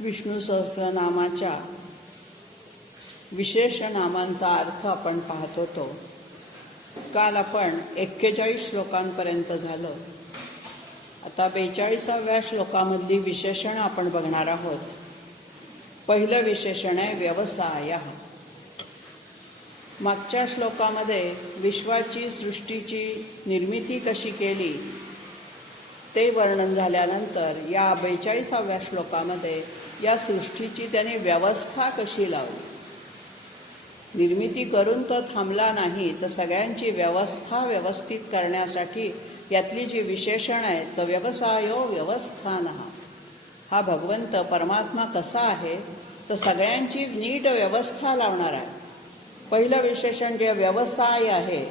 विष्णू सहस्रनामाच्या विशेष नामांचा अर्थ आपण पाहत होतो. काल आपण 41 श्लोकांपर्यंत झालो. आता 42व्या श्लोकामधली विशेषण आपण बघणार आहोत. पहिलं विशेषण आहे व्यवसाय. मागच्या श्लोकामध्ये विश्वाची सृष्टीची निर्मिती कशी केली ते वर्णन झाल्यानंतर या 42व्या श्लोकामध्ये या सृष्टीची त्याने व्यवस्था कशी लावली. निर्मिती करून तो थांबला नाही, तर सगळ्यांची व्यवस्था व्यवस्थित करण्यासाठी यातली जी विशेषण आहे तर व्यवसायो व्यवस्थानः. हा भगवंत परमात्मा कसा आहे तर सगळ्यांची नीट व्यवस्था लावणार आहे. पहिलं विशेषण जे व्यवसाय आहे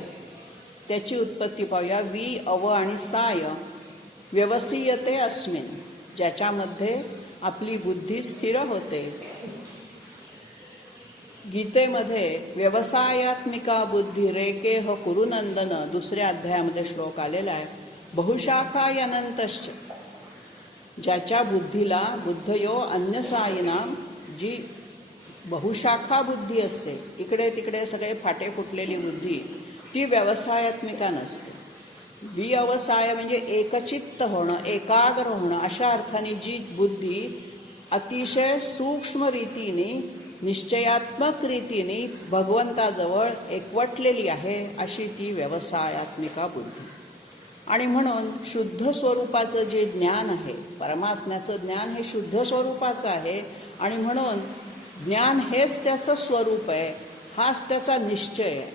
त्याची उत्पत्ती पाहूया. वि अव आणि साय व्यवसीयते अस्मिन्, ज्याच्यामध्ये आपली बुद्धी स्थिर होते. गीतेमध्ये व्यवसायात्मिका बुद्धी रेकेह कुरुनंदन 2ऱ्या अध्यायामध्ये श्लोक आलेला आहे. बहुशाखायनंतश्च, ज्याच्या बुद्धीला बुद्धयो अन्यसायिनाम, जी बहुशाखा बुद्धी असते, इकडे तिकडे सगळे फाटे फुटलेली बुद्धी, ती व्यवसायात्मिका नसते. व्यवसाय म्हणजे एकचित्त होणं, एकाग्र होणं, अशा अर्थाने जी बुद्धी अतिशय सूक्ष्म रीतीने निश्चयात्मक रीतीने भगवंताजवळ एकवटलेली आहे, अशी ती व्यवसायात्मिका बुद्धी. आणि म्हणून शुद्ध स्वरूपाचं जे ज्ञान आहे, परमात्म्याचं ज्ञान हे शुद्ध स्वरूपाचं आहे. आणि म्हणून ज्ञान हेच त्याचं स्वरूप आहे, हाच त्याचा निश्चय आहे.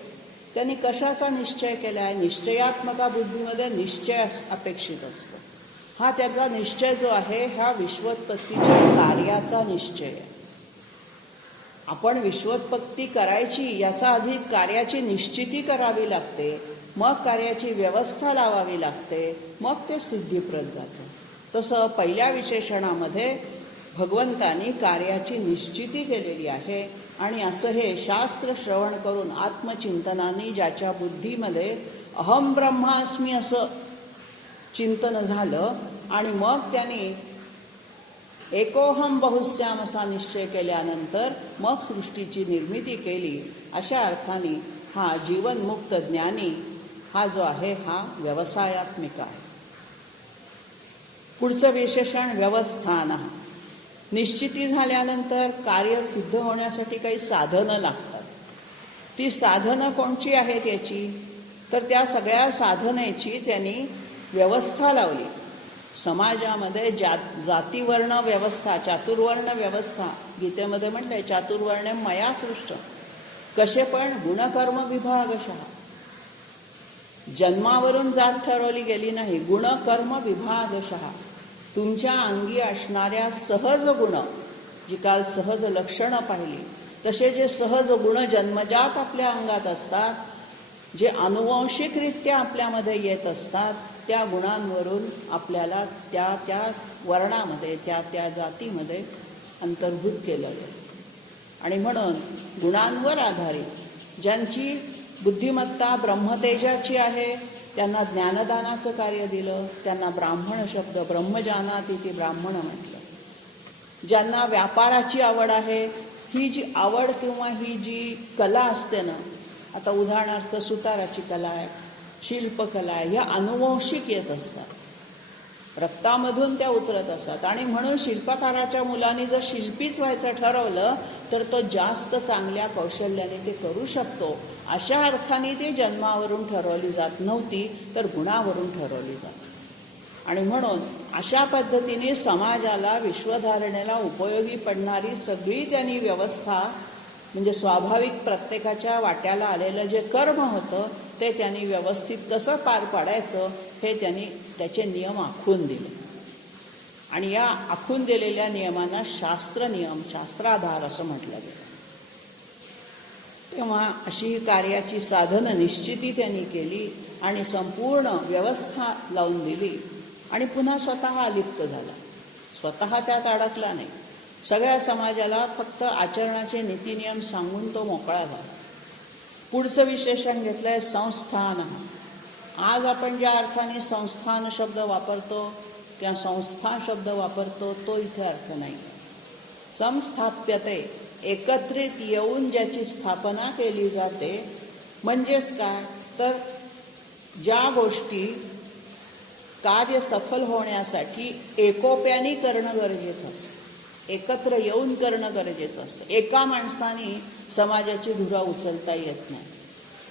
त्यांनी कशाचा निश्चय केला आहे? निश्चयात्मका बुद्धीमध्ये निश्चय अपेक्षित असतो. हा त्याचा निश्चय जो आहे हा विश्वोत्पत्तीच्या कार्याचा निश्चय आहे. आपण विश्वोत्पत्ती करायची याचा आधी कार्याची निश्चिती करावी लागते, मग कार्याची व्यवस्था लावावी लागते, मग ते सिद्धीप्रत जाते. तसं पहिल्या विशेषणामध्ये भगवंतानी कार्याची निश्चिती केलेली आहे. आणि असं हे शास्त्र श्रवण करून आत्मचिंतनाने ज्याच्या बुद्धीमध्ये अहम ब्रह्मास्मी असं चिंतन झालं आणि मग त्यांनी एकोहम बहुश्याम असा निश्चय केल्यानंतर मग सृष्टीची निर्मिती केली. अशा अर्थाने हा जीवनमुक्त ज्ञानी हा जो आहे हा व्यवसायात्मिका. पुढचं विशेषण व्यवस्थान. निश्चिती झाल्यानंतर कार्य सिद्ध होण्यासाठी काही साधनं लागतात. ती साधनं कोणची आहेत याची, तर त्या सगळ्या साधनेची त्यांनी व्यवस्था लावली. समाजामध्ये जातीवर्ण व्यवस्था, चातुर्वर्ण व्यवस्था, गीतेमध्ये म्हटलं आहे चातुर्वर्ण्यं मया सृष्टं. कसे पण गुणकर्म विभागशः, जन्मावरून जात ठरवली गेली नाही, गुणकर्म विभागशः. तुमच्या अंगी असणाऱ्या सहज गुण, जी काल सहज लक्षणं पाहिली, तसे जे सहज गुण जन्मजात आपल्या अंगात असतात, जे अनुवंशिकरित्या आपल्यामध्ये येत असतात, त्या गुणांवरून आपल्याला त्या त्या वर्णामध्ये त्या त्या जातीमध्ये अंतर्भूत केलं गेलं. आणि म्हणून गुणांवर आधारित ज्यांची बुद्धिमत्ता ब्रह्मतेजाची आहे त्यांना ज्ञानदानाचं कार्य दिलं. त्यांना ब्राह्मण शब्द ब्रह्मजानाति इति ब्राह्मण म्हटलं. ज्यांना व्यापाराची आवड आहे, ही जी आवड किंवा ही जी कला असते ना, आता उदाहरणार्थ सुताराची कला आहे, शिल्पकला आहे, ह्या अनुवंशिक येत असतात, रक्तामधून त्या उतरत असतात. आणि म्हणून शिल्पकाराच्या मुलांनी जर शिल्पीच व्हायचं ठरवलं तर तो जास्त चांगल्या कौशल्याने ते करू शकतो. अशा अर्थाने ते जन्मावरून ठरवली जात नव्हती, तर गुणावरून ठरवली जात. आणि म्हणून अशा पद्धतीने समाजाला विश्वधारणेला उपयोगी पडणारी सगळी त्यांनी व्यवस्था, म्हणजे स्वाभाविक प्रत्येकाच्या वाट्याला आलेलं जे कर्म होतं ते त्यांनी व्यवस्थित कसं पार पाडायचं हे त्यांनी त्याचे नियम आखून दिले. आणि या आखून दिलेल्या नियमांना शास्त्र नियम, शास्त्राधार असं म्हटलं गेलं. तेव्हा अशी कार्याची साधनं निश्चिती त्यांनी केली आणि संपूर्ण व्यवस्था लावून दिली. आणि पुन्हा स्वतः अलिप्त झाला, स्वतः त्यात अडकला नाही. सगळ्या समाजाला फक्त आचरणाचे नीतिनियम सांगून तो मोकळा झाला. पुढचं विशेषण घेतलं आहे संस्थान. आज आपण ज्या अर्थाने संस्थान शब्द वापरतो किंवा संस्था शब्द वापरतो तो इथे अर्थ नाही. संस्थाप्यते, एकत्रित येऊन ज्याची स्थापना केली जाते. म्हणजेच काय तर ज्या गोष्टी कार्य सफल होण्यासाठी एकोप्याने करणं गरजेचं असतं, एकत्र येऊन करणं गरजेचं असतं. एका माणसाने समाजाची धुरा उचलता येत नाही.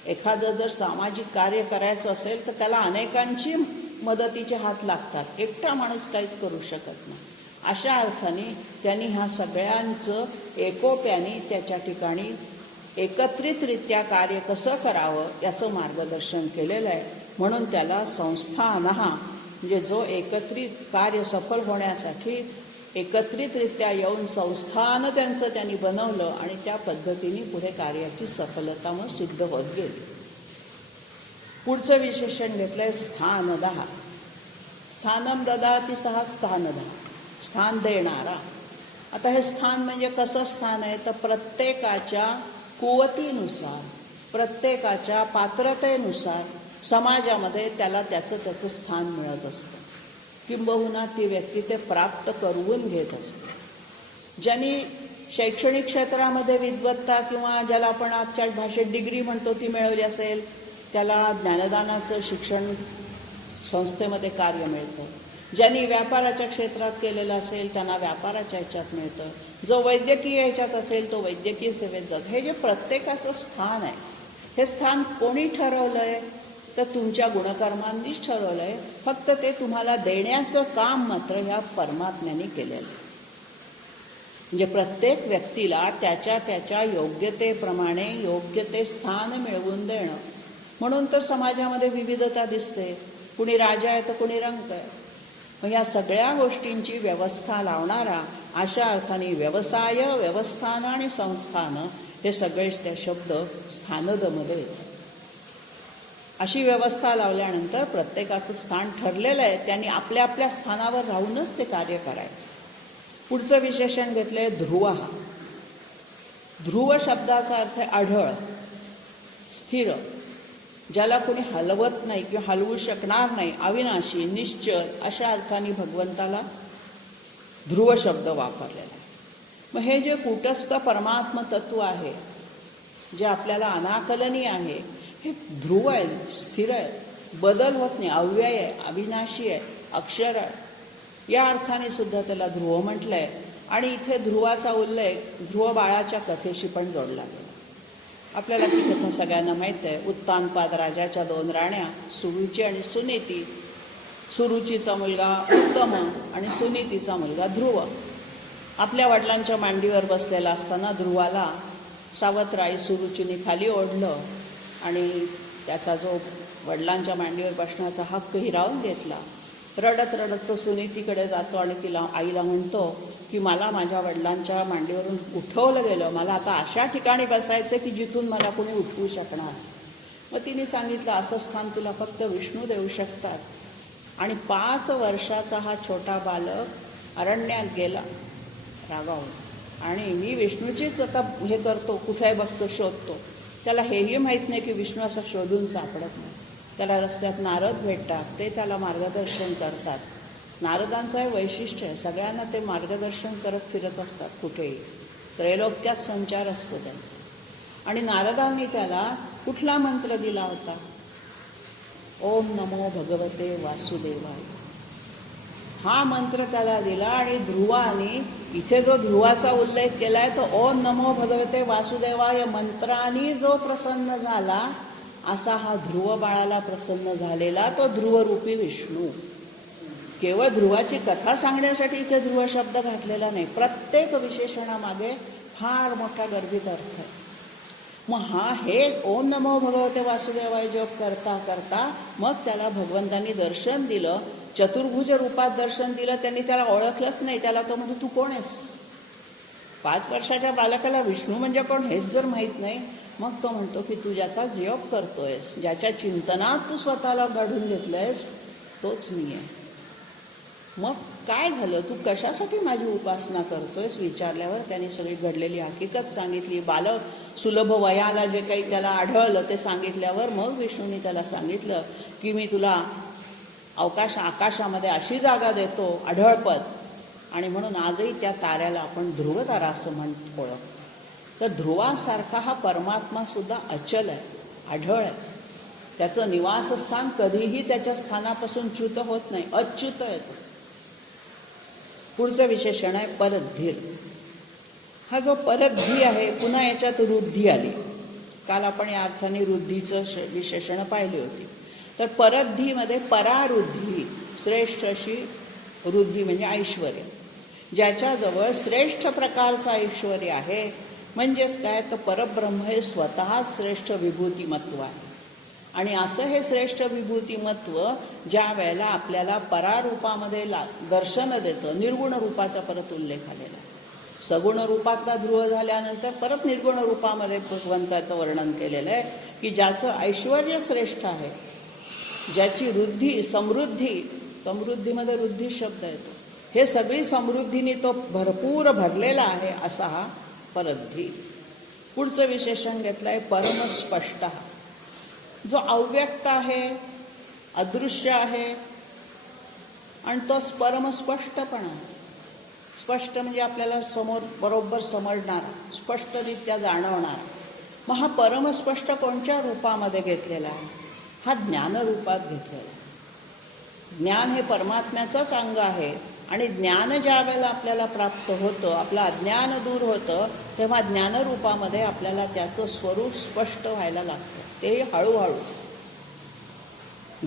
एखादं जर सामाजिक कार्य करायचं असेल तर त्याला अनेकांची मदतीचे हात लागतात, एकटा माणूस काहीच करू शकत नाही. अशा अर्थाने त्यांनी ह्या सगळ्यांचं एकोप्याने त्याच्या ठिकाणी एकत्रितरित्या कार्य कसं करावं याचं मार्गदर्शन केलेलं आहे. म्हणून त्याला संस्थानः, म्हणजे जो एकत्रित कार्य सफल होण्यासाठी एकत्रितरित्या येऊन संस्थान त्यांचं त्यांनी बनवलं आणि त्या पद्धतीने पुढे कार्याची सफलता मग सिद्ध होत गेली. पुढचं विशेषण घेतलंय स्थानदः. स्थानम ददाति सहा स्थानदः, स्थान देणारा. आता हे स्थान म्हणजे कसं स्थान आहे तर प्रत्येकाच्या कुवतीनुसार, प्रत्येकाच्या पात्रतेनुसार समाजामध्ये त्याला त्याचं स्थान मिळत असतं. किंबहुना ती व्यक्ती ते प्राप्त करून घेत असते. ज्यांनी शैक्षणिक क्षेत्रामध्ये विद्वत्ता किंवा ज्याला आपण आजच्या भाषेत डिग्री म्हणतो ती मिळवली असेल त्याला ज्ञानदानाचं शिक्षण संस्थेमध्ये कार्य मिळतं. ज्यांनी व्यापाराच्या क्षेत्रात केलेलं असेल त्यांना व्यापाराच्या ह्याच्यात मिळतं. जो वैद्यकीय ह्याच्यात असेल तो वैद्यकीय सेवेत जातो. हे जे प्रत्येकाचं स्थान आहे हे स्थान कोणी ठरवलं आहे तर तुमच्या गुणकर्मांनीच ठरवलं आहे. फक्त ते तुम्हाला देण्याचं काम मात्र ह्या परमात्म्याने केलेलं आहे. म्हणजे प्रत्येक व्यक्तीला त्याच्या त्याच्या योग्यतेप्रमाणे योग्य ते स्थान मिळवून देणं. म्हणून तर समाजामध्ये विविधता दिसते. कुणी राजा आहे तर कुणी रंक आहे. मग या सगळ्या गोष्टींची व्यवस्था लावणारा अशा अर्थाने व्यवसाय, व्यवस्थान आणि संस्थान हे सगळे त्या शब्द स्थानदमध्ये येतात. अशी व्यवस्था लावल्यानंतर प्रत्येकाचं स्थान ठरलेलं आहे. त्यांनी आपल्या आपल्या स्थानावर राहूनच ते कार्य करायचं. पुढचं विशेषण घेतलंय ध्रुवः. ध्रुव शब्दाचा अर्थ आहे आढळ, स्थिर, ज्याला कोणी हलवत नाही किंवा हलवू शकणार नाही, अविनाशी, निश्चल अशा अर्थाने भगवंताला ध्रुव शब्द वापरलेला आहे. मग हे जे कूटस्थ परमात्म तत्व आहे जे आपल्याला अनाकलनीय आहे हे ध्रुव आहे, स्थिर आहे, बदल होत नाही, अव्यय आहे, अविनाशी आहे, अक्षर आहे. या अर्थाने सुद्धा त्याला ध्रुव म्हटलं आहे. आणि इथे ध्रुवाचा उल्लेख ध्रुव बाळाच्या कथेशी पण जोडला गेला. आपल्याला ती कथा सगळ्यांना माहीत आहे. उत्तानपाद राजाच्या 2 राण्या सुरुची आणि सुनीती. सुरुचीचा मुलगा उत्तम आणि सुनीतीचा मुलगा ध्रुव. आपल्या वडिलांच्या मांडीवर बसलेला असताना ध्रुवाला सावत्राई सुरुचीने खाली ओढलं आणि त्याचा जो वडिलांच्या मांडीवर बसण्याचा हक्क हिरावून घेतला. रडत रडत तो सुनीतीकडे जातो आणि तिला आईला म्हणतो की मला माझ्या वडिलांच्या मांडीवरून उठवलं गेलं, मला आता अशा ठिकाणी बसायचं की जिथून मला कोणी उठवू शकणार. मग तिने सांगितलं असं स्थान तुला फक्त विष्णू देऊ शकतात. आणि 5 वर्षाचा हा छोटा बालक अरण्यात गेला रागावून आणि मी विष्णूचीच आता हे करतो, कुठे बघतो, शोधतो. त्याला हेही माहीत नाही की विष्णू असं शोधून सापडत नाही. त्याला रस्त्यात नारद भेटतात, ते त्याला मार्गदर्शन करतात. नारदांचं हे वैशिष्ट्य आहे, सगळ्यांना ते मार्गदर्शन करत फिरत असतात कुठेही. त्रैलोक्यात संचार असतो त्यांचा. आणि नारदांनी त्याला कुठला मंत्र दिला होता? ओम नमो भगवते वासुदेवाय हा मंत्र त्याला दिला. आणि ध्रुवाने इथे जो ध्रुवाचा उल्लेख केला आहे तो ओम नमो भगवते वासुदेवाय मंत्राने जो प्रसन्न झाला असा हा ध्रुव बाळाला प्रसन्न झालेला तो ध्रुवरूपी विष्णू. केवळ ध्रुवाची कथा सांगण्यासाठी इथे ध्रुव शब्द घातलेला नाही. प्रत्येक विशेषणामागे फार मोठा गर्भित अर्थ आहे. मग हे ओम नमो भगवते वासुदेवाय जप करता करता मग त्याला भगवंतांनी दर्शन दिलं, चतुर्भुज रूपात दर्शन दिलं. त्यांनी त्याला ओळखलंच नाही. त्याला तो म्हणतो तू कोण आहेस? 5 वर्षाच्या बालकाला विष्णू म्हणजे कोण हेच जर माहीत नाही. मग तो म्हणतो की तू ज्याचा जप करतोयस, ज्याच्या चिंतनात तू स्वतःला गाढून घेतलंयस तोच मी आहे. मग काय झालं, तू कशासाठी माझी उपासना करतोयस विचारल्यावर त्याने सगळी घडलेली हकीकत सांगितली. बालक सुलभ वयाला जे काही त्याला आढळलं ते सांगितल्यावर मग विष्णूने त्याला सांगितलं की मी तुला आकाशामध्ये अशी जागा देतो, आढळपद, आणि म्हणून आजही त्या ताऱ्याला आपण ध्रुवतारा असं ओळखतो. तर ध्रुवासारखा हा परमात्मा सुद्धा अचल आहे, आढळ आहे. त्याचं निवासस्थान कधीही त्याच्या स्थानापासून च्युत होत नाही, अच्युत आहे तो. पुढचं विशेषण आहे परद्धीर. हा जो परद्धी आहे, पुन्हा याच्यात रुद्धी आली. काल आपण या अर्थाने रुद्धीचं विशेषणं पाहिली होती. तर परद्धीमध्ये परारुद्धी, श्रेष्ठ अशी रुद्धी म्हणजे ऐश्वर्य. ज्याच्याजवळ श्रेष्ठ प्रकारचं ऐश्वर्य आहे, म्हणजेच काय, तर परब्रह्म हे स्वतःच श्रेष्ठ विभूतिमत्व आहे. आणि असं हे श्रेष्ठ विभूतिमत्व ज्या वेळेला आपल्याला परारूपामध्ये दर्शन देतं, निर्गुण रूपाचा परत उल्लेख आलेला आहे. सगुण रूपातला ध्रुव झाल्यानंतर परत निर्गुण रूपामध्ये भगवंताचं वर्णन केलेलं आहे की ज्याचं ऐश्वर्य श्रेष्ठ आहे, ज्याची रुद्धी समृद्धीमध्ये रुद्धी शब्द येतो, हे सगळी समृद्धीने तो भरपूर भरलेला आहे, असा हा परद्धी. पुढचं विशेषण घेतलं आहे परमस्पष्ट. जो अव्यक्त आहे, अदृश्य आहे आणि तो परमस्पष्टपणा आहे. स्पष्ट म्हणजे आपल्याला समोर बरोबर समजणारा, स्पष्टरित्या जाणवणारा. मग हा परमस्पष्ट कोणत्या रूपामध्ये घेतलेला आहे? हा ज्ञानरूपात घेतलेला आहे. ज्ञान हे परमात्म्याचंच अंग आहे आणि ज्ञान ज्या वेळेला आपल्याला प्राप्त होतं, आपलं अज्ञान दूर होतं, तेव्हा ज्ञानरूपामध्ये आपल्याला त्याचं स्वरूप स्पष्ट व्हायला लागतं. ते हळूहळू.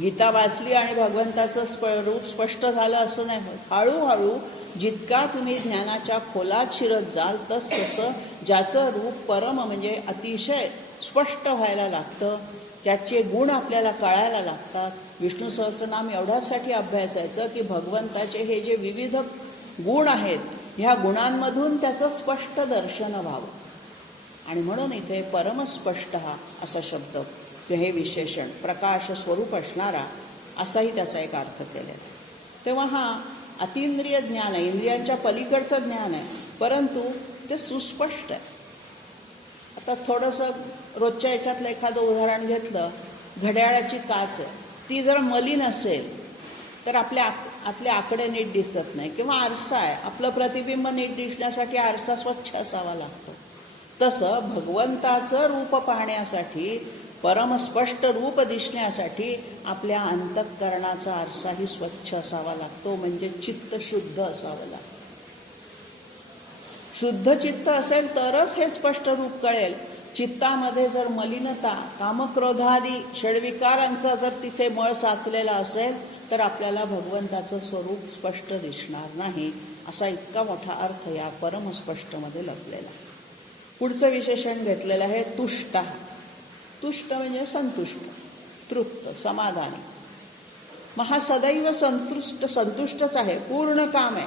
गीता वाचली आणि भगवंताचं रूप स्पष्ट झालं असं नाही होत. हळूहळू जितका तुम्ही ज्ञानाच्या खोलात शिरत जाल तसं ज्याचं रूप परम म्हणजे अतिशय स्पष्ट व्हायला लागतं, त्याचे गुण आपल्याला कळायला लागतात. विष्णू सहस्रनाम एवढ्यासाठी अभ्यासायचं की भगवंताचे हे जे विविध गुण आहेत, ह्या गुणांमधून त्याचं स्पष्ट दर्शन व्हावं. आणि म्हणून इथे परमस्पष्ट हा असा शब्द, हे विशेषण प्रकाश स्वरूप असणारा असाही त्याचा एक अर्थ केलेला आहे. तेव्हा हा अतींद्रिय ज्ञान आहे, इंद्रियांच्या पलीकडचं ज्ञान आहे, परंतु ते सुस्पष्ट आहे. आता थोडंसं रोजच्या याच्यातलं एखादं उदाहरण घेतलं, घड्याळाची काच आहे, ती जर मलिन असेल तर आतले आकडे नीट दिसत नाही. किंवा आरसा आहे, आपलं प्रतिबिंब नीट दिसण्यासाठी आरसा स्वच्छ असावा लागतो. तसं भगवंताचं रूप पाहण्यासाठी, परमस्पष्ट रूप दिसण्यासाठी आपल्या अंतःकरणाचा आरसाही स्वच्छ असावा लागतो, म्हणजे चित्त शुद्ध असावं लागतं. शुद्ध चित्त असेल तरच हे स्पष्ट रूप कळेल. चित्तामध्ये जर मलिनता, कामक्रोधादी षड्विकारांचा जर तिथे मळ साचलेला असेल तर आपल्याला भगवंताचं स्वरूप स्पष्ट दिसणार नाही. असा इतका मोठा अर्थ या परमस्पष्टमध्ये लपलेला. पुढचं विशेषण घेतलेलं आहे तुष्ट. तुष्ट म्हणजे संतुष्ट, तृप्त, समाधानी. मग हा सदैव संतुष्टच आहे, पूर्ण काम आहे.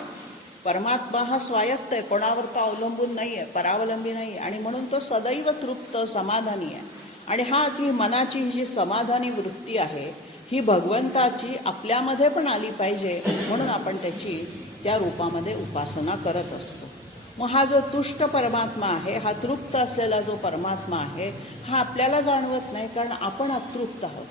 परमात्मा हा स्वायत्त आहे, कोणावर तो अवलंबून नाही आहे, परावलंबी नाही आहे, आणि म्हणून तो सदैव तृप्त, समाधानी आहे. आणि हा जी मनाची जी समाधानी वृत्ती आहे, ही भगवंताची आपल्यामध्ये पण आली पाहिजे, म्हणून आपण त्याची त्या रूपामध्ये उपासना करत असतो. मग हा जो तुष्ट परमात्मा आहे, हा तृप्त असलेला जो परमात्मा आहे, हा आपल्याला जाणवत नाही, कारण आपण अतृप्त आहोत.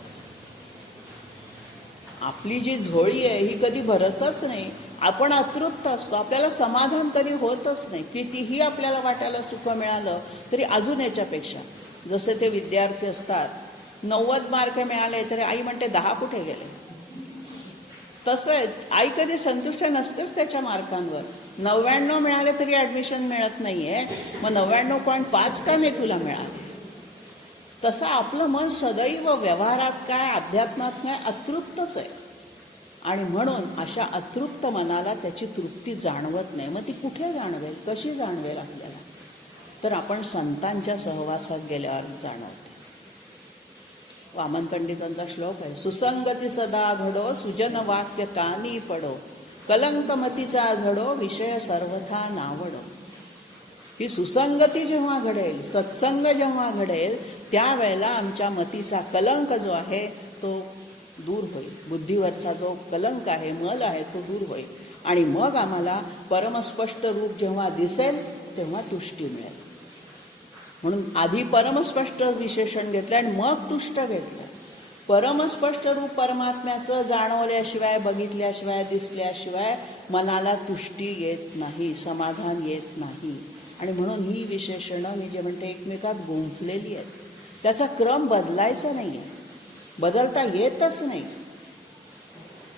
आपली जी झोळी आहे ही कधी भरतच नाही, आपण अतृप्त असतो, आपल्याला समाधान कधी होतच नाही. कितीही आपल्याला वाटायला सुख मिळालं तरी अजून याच्यापेक्षा. जसे ते विद्यार्थी असतात, 90 मार्क मिळाले तरी आई म्हणते 10 कुठे गेले. तसं आई कधी संतुष्ट नसतेच त्याच्या मार्कांवर. 99 मिळाले तरी ॲडमिशन मिळत नाही आहे, मग 99.5 का नाही तुला मिळाले. तसं आपलं मन सदैव व्यवहारात काय, अध्यात्मात काय, अतृप्तच आहे. आणि म्हणून अशा अतृप्त मनाला त्याची तृप्ती जाणवत नाही. मग ती कुठे जाणवेल, कशी जाणवेल आपल्याला? तर आपण संतांच्या सहवासात गेल्यावर जाणवते. वामन पंडितांचा श्लोक आहे, सुसंगती सदा घडो, सुजन वाक्य कानी पडो, कलंकमतीचा झडो, विषय सर्वथा नावडो. ही सुसंगती जेव्हा घडेल, सत्संग जेव्हा घडेल, त्यावेळेला आमच्या मतीचा कलंक जो आहे तो दूर होईल. बुद्धीवरचा जो कलंक आहे, मल आहे, तो दूर होईल. आणि मग आम्हाला परमस्पष्ट रूप जेव्हा दिसेल तेव्हा तुष्टी मिळेल. म्हणून आधी परमस्पष्ट विशेषण घेतलं आणि मग तुष्ट घेतलं. परमस्पष्ट रूप परमात्म्याचं जाणवल्याशिवाय, बघितल्याशिवाय, दिसल्याशिवाय मनाला तुष्टी येत नाही, समाधान येत नाही. आणि म्हणून ही विशेषणं मी जे म्हणते एकमेकात गुंफलेली आहेत. त्याचा क्रम बदलायचा नाही आहे, बदलता येतच नाही,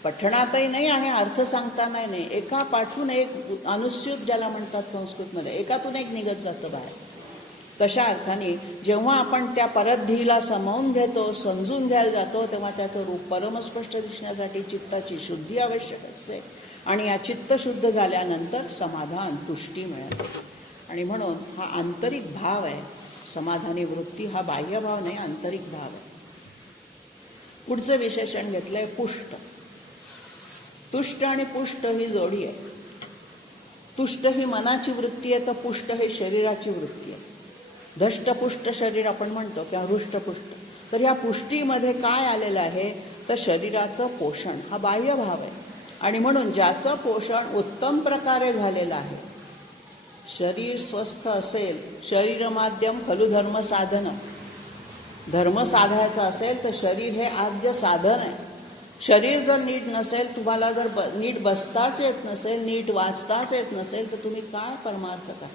पठणातही नाही आणि अर्थ सांगतानाही नाही. एका पाठून एक अनुस्यूत ज्याला म्हणतात संस्कृतमध्ये, एकातून एक निघत जातं बाहेर. तशा अर्थाने जेव्हा आपण त्या परद्धीला सामावून घेतो, समजून घ्यायला जातो, तेव्हा त्याचं रूप परमस्पष्ट दिसण्यासाठी चित्ताची शुद्धी आवश्यक असते. आणि या चित्त शुद्ध झाल्यानंतर समाधान, तुष्टी मिळते. आणि म्हणून हा आंतरिक भाव आहे. समाधानी वृत्ती हा बाह्यभाव नाही, आंतरिक भाव आहे. पुढचं विशेषण घेतलंय पुष्ट. तुष्ट आणि पुष्ट ही जोडी आहे. तुष्ट ही मनाची वृत्ती आहे, तर पुष्ट ही शरीराची वृत्ती आहे. धष्टपुष्ट शरीर आपण म्हणतो किंवा हृष्टपुष्ट. तर या पुष्टीमध्ये काय आलेलं आहे, तर शरीराचं पोषण हा बाह्यभाव आहे. आणि म्हणून ज्याचं पोषण उत्तम प्रकारे झालेलं आहे, शरीर स्वस्थ असेल, शरीर माध्यम खलु धर्म साधन, धर्म साधायचा असेल तर शरीर हे आद्य साधन आहे. शरीर जर नीट नसेल, तुम्हाला जर नीट बसताच येत नसेल, नीट वाचताच येत नसेल, तर तुम्ही काय परमार्थ करा.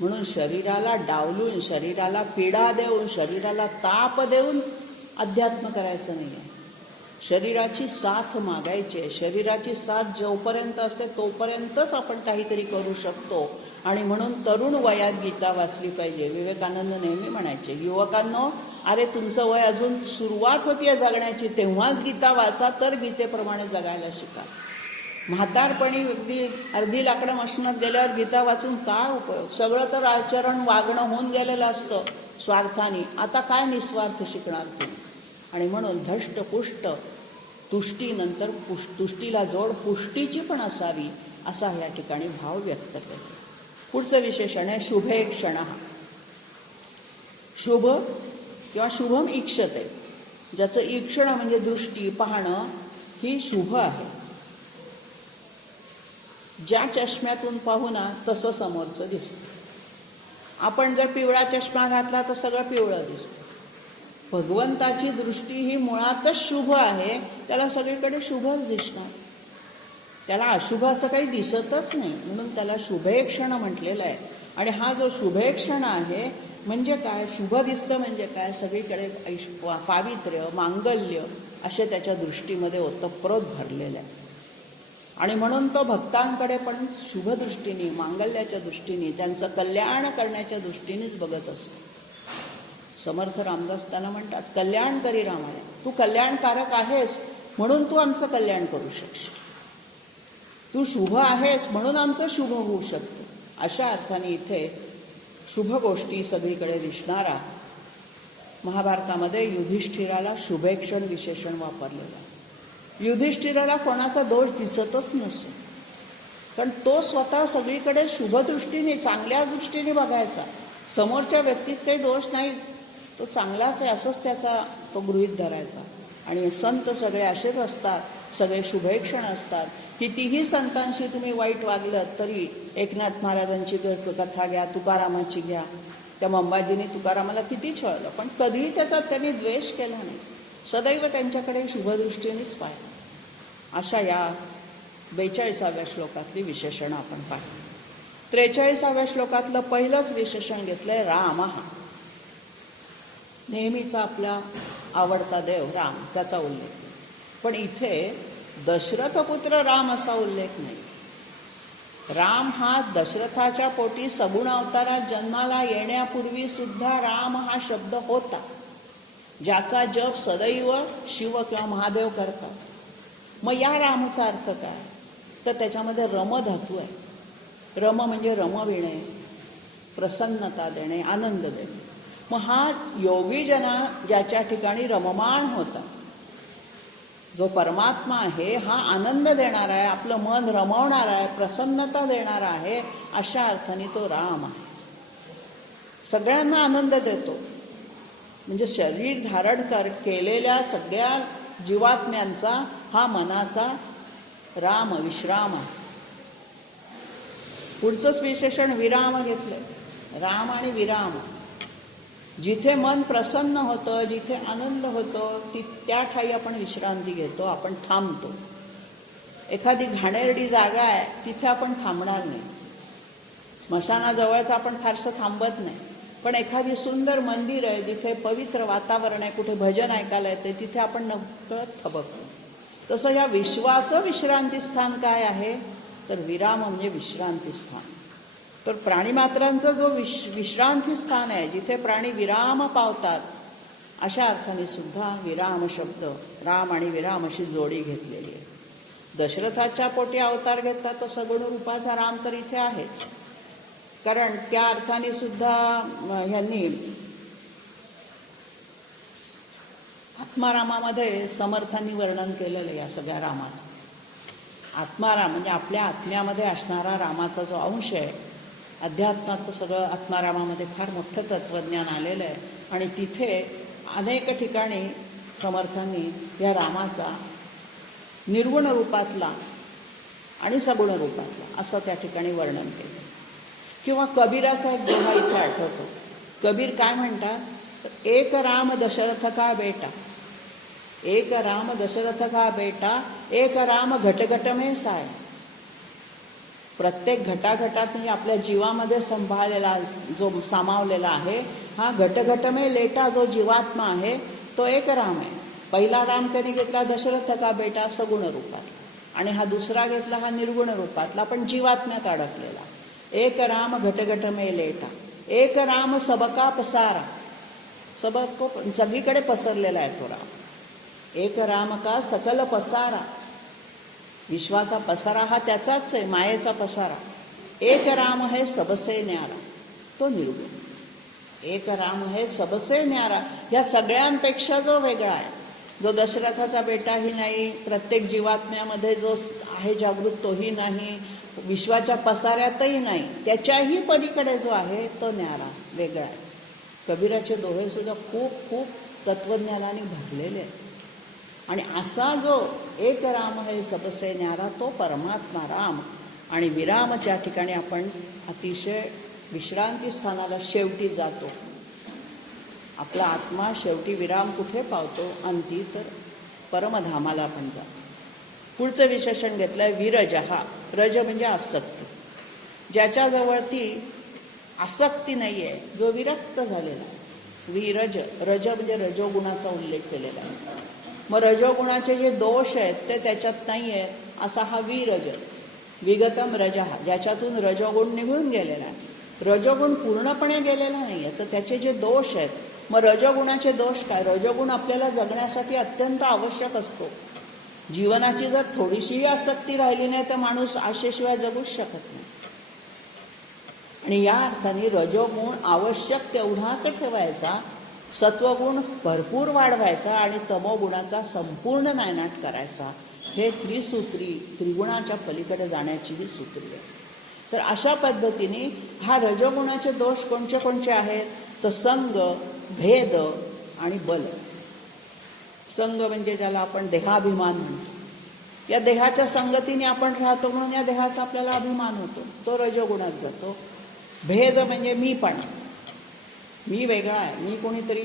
म्हणून शरीराला डावलून, शरीराला पीडा देऊन, शरीराला ताप देऊन अध्यात्म करायचं नाही आहे. शरीराची साथ मागायची आहे. शरीराची साथ जोपर्यंत असते तोपर्यंतच आपण काहीतरी करू शकतो. आणि म्हणून तरुण वयात गीता वाचली पाहिजे. विवेकानंद नेहमी म्हणायचे, युवकांनो, अरे तुमचं वय अजून सुरुवात होतीये जगण्याची, तेव्हाच गीता वाचा, तर गीतेप्रमाणे जगायला शिका. म्हातारपणी अगदी अर्धी लाकडं मशनात गेल्यावर गीता वाचून काय उपयोग. सगळं तर आचरण वागणं होऊन गेलेलं असतं स्वार्थाने. आता काय निस्वार्थ शिकणार तुम्ही. आणि म्हणून धष्टपुष्ट, तुष्टीनंतर तुष्टीला जोड पुष्टीची पण असावी, असा या ठिकाणी भाव व्यक्त केला. पुढचं विशेषण आहे शुभे क्षण. शुभ किंवा शुभम ईक्षते, ज्याचं ईक्षण म्हणजे दृष्टी, पाहणं ही शुभ आहे. ज्या चष्म्यातून पाहू ना तसं समोरचं दिसतं. आपण जर पिवळा चष्मा घातला तर सगळं पिवळं दिसतं. भगवंताची दृष्टी ही मुळातच शुभ आहे, त्याला सगळीकडे शुभच दिसणार, त्याला अशुभ असं काही दिसतच नाही. म्हणून त्याला शुभेक्षण म्हटलेलं आहे. आणि हा जो शुभेक्षण आहे म्हणजे काय, शुभ दिसतं म्हणजे काय, सगळीकडे पावित्र्य, मांगल्य असे त्याच्या दृष्टीमध्ये ओतप्रोत भरलेलं आहे. आणि म्हणून तो भक्तांकडे पण शुभदृष्टीने, मांगल्याच्या दृष्टीने, त्यांचं कल्याण करण्याच्या दृष्टीनेच बघत असतो. समर्थ रामदास त्यांना म्हणतात, कल्याण करी रामाने, तू कल्याणकारक आहेस म्हणून तू आमचं कल्याण करू शकशील, तू शुभ आहेस म्हणून आमचं शुभ होऊ शकतं. अशा अर्थाने इथे शुभ गोष्टी सगळीकडे दिसणारा महाभारतामध्ये युधिष्ठिराला शुभेक्षण विशेषण वापरलेलं आहे. युधिष्ठिराला कोणाचा दोष दिसतच नसे, कारण तो स्वतः सगळीकडे शुभदृष्टीने, चांगल्या दृष्टीने बघायचा. समोरच्या व्यक्तीत काही दोष नाहीच, तो चांगलाच आहे असंच त्याचा तो गृहीत धरायचा. आणि संत सगळे असेच असतात, सगळे शुभेक्षण असतात. कितीही संतांशी तुम्ही वाईट वागलं तरी, एकनाथ महाराजांची कथा घ्या, तुकारामाची घ्या, त्या अंबाजीने तुकारामाला किती छळलं पण कधीही त्याचा त्यांनी द्वेष केला नाही, सदैव त्यांच्याकडे शुभदृष्टीनेच पाहिलं. अशा या 42व्या श्लोकातली विशेषणं आपण पाहिली. 43व्या श्लोकातलं पहिलंच विशेषण घेतलंय राम. नेहमीचा आपला आवडता देव राम, त्याचा उल्लेख. पण इथे दशरथपुत्र राम असा उल्लेख नाही. राम हा दशरथाच्या पोटी सगुण अवतारात जन्माला येण्यापूर्वी सुद्धा राम हा शब्द होता, ज्याचा जप सदैव शिव किंवा महादेव करतात. मग या रामचा अर्थ काय, तर त्याच्यामध्ये रम धातू आहे. रम म्हणजे रमविणे, प्रसन्नता देणे, आनंद देणे. मग हा योगीजना ज्याच्या ठिकाणी रममाण होतात, जो परमात्मा आहे हा आनंद देणारा आहे, आपलं मन रमवणारा आहे, प्रसन्नता देणारा आहे. अशा अर्थाने तो राम आहे. सगळ्यांना आनंद देतो. म्हणजे शरीर धारण केलेल्या सगळ्या जीवात्म्यांचा हा मनाचा राम, विश्राम आहे. पुढचंच विशेषण विराम घेतलं. राम आणि विराम. जिथे मन प्रसन्न होतं, जिथे आनंद होतो, त्या ठाई आपण विश्रांती घेतो, आपण थांबतो. एखादी घाणेरडी जागा आहे तिथे आपण थांबणार नाही. स्मशानाजवळच आपण फारसं थांबत नाही. पण एखादी सुंदर मंदिर आहे, जिथे पवित्र वातावरण आहे, कुठे भजन ऐकायला येते, तिथे आपण नकळत थबकतो. तसं या विश्वाचं विश्रांती स्थान काय आहे तर विराम म्हणजे विश्रांती स्थान. तर प्राणीमात्रांचं जो विश्रांती स्थान आहे, जिथे प्राणी विराम पावतात, अशा अर्थाने सुद्धा विराम शब्द राम आणि विराम अशी जोडी घेतलेली आहे. दशरथाच्या पोटी अवतार घेतला तो सगुण रूपाचा राम तर इथे आहेच, कारण त्या अर्थाने सुद्धा ह्यांनी आत्मारामामध्ये समर्थांनी वर्णन केलेलं आहे या सगळ्या रामाचं. आत्माराम म्हणजे आपल्या आत्म्यामध्ये असणारा रामाचा जो अंश आहे, अध्यात्मात सगळं आत्मारामामध्ये फार मोठं तत्त्वज्ञान आलेलं आहे. आणि तिथे अनेक ठिकाणी समर्थांनी या रामाचा निर्गुण रूपातला आणि सगुण रूपातला असं त्या ठिकाणी वर्णन केलं. किंवा कबीराचा एक दोहा इथे आठवतो. कबीर काय म्हणतात, एक राम दशरथ का बेटा, एक राम दशरथ का बेटा, एक राम घटघट में साय. प्रत्येक घटाघटात आपल्या जीवामध्ये संभाळलेला जो सामावलेला आहे, हा घटघट में लेटा जो जीवात्मा आहे तो एक राम आहे. पहिला राम कधी घेतला, दशरथ का बेटा सगुण रूपातला, आणि हा दुसरा घेतला हा निर्गुण रूपातला पण जीवात्म्यात अडकलेला. एक राम घटघट में लेटा, एक राम सबका पसारा, सबको सगळीकडे पसरलेला आहे तो राम. एक राम का सकल पसारा, विश्वाचा पसारा हा त्याचाच आहे, मायेचा पसारा. एक राम है सबसे न्यारा, तो निर्गुण. एक राम है सबसे न्यारा, या सगळ्यांपेक्षा जो वेगळा आहे, जो दशरथाचा बेटाही नाही, प्रत्येक जीवात्म्यामध्ये जो आहे जागृत तोही नाही, विश्वाच्या पसाऱ्यातही नाही, त्याच्याही पलीकडे जो आहे तो न्यारा वेगळा आहे. कबीराचे दोहे सुद्धा खूप खूप तत्त्वज्ञानाने भरलेले आहेत. आणि असा जो एक राम है सबसे न्यारा तो परमात्मा राम. आणि विरामच्या ठिकाणी आपण अतिशय विश्रांती स्थानाला शेवटी जातो. आपला आत्मा शेवटी विराम कुठे पावतो, अंती तर परमधामाला आपण जातो. पुढचं विशेषण घेतलं आहे विरजहा. रज म्हणजे आसक्ती, ज्याच्याजवळ ती आसक्ती नाही आहे, जो विरक्त झालेला आहे. विरज, रज म्हणजे रजोगुणाचा उल्लेख केलेला आहे. मग रजोगुणाचे जे दोष आहेत ते त्याच्यात नाही आहेत, असा हा विरज. विगतम रजहा, ज्याच्यातून रजोगुण निघून गेलेला आहे. रजोगुण पूर्णपणे गेलेला नाही आहे, तर त्याचे जे दोष आहेत. मग रजोगुणाचे दोष काय, रजोगुण आपल्याला जगण्यासाठी अत्यंत आवश्यक असतो. जीवनाची जर थोडीशीही आसक्ती राहिली नाही तर माणूस आशेशिवाय जगूच शकत नाही. आणि या अर्थाने रजोगुण आवश्यक तेवढाच ठेवायचा, सत्वगुण भरपूर वाढवायचा आणि तमोगुणाचा संपूर्ण नायनाट करायचा. हे त्रिसूत्री, त्रिगुणाच्या पलीकडे जाण्याची ही सूत्री आहे. तर अशा पद्धतीने हा रजोगुणाचे दोष कोणते कोणते आहेत तर संग, भेद आणि बल. संग म्हणजे ज्याला आपण देहाभिमान म्हणतो. या देहाच्या संगतीने आपण राहतो म्हणून या देहाचा आपल्याला अभिमान होतो, तो रजोगुणात जातो. भेद म्हणजे मीपणा, मी वेगळा आहे, मी कोणीतरी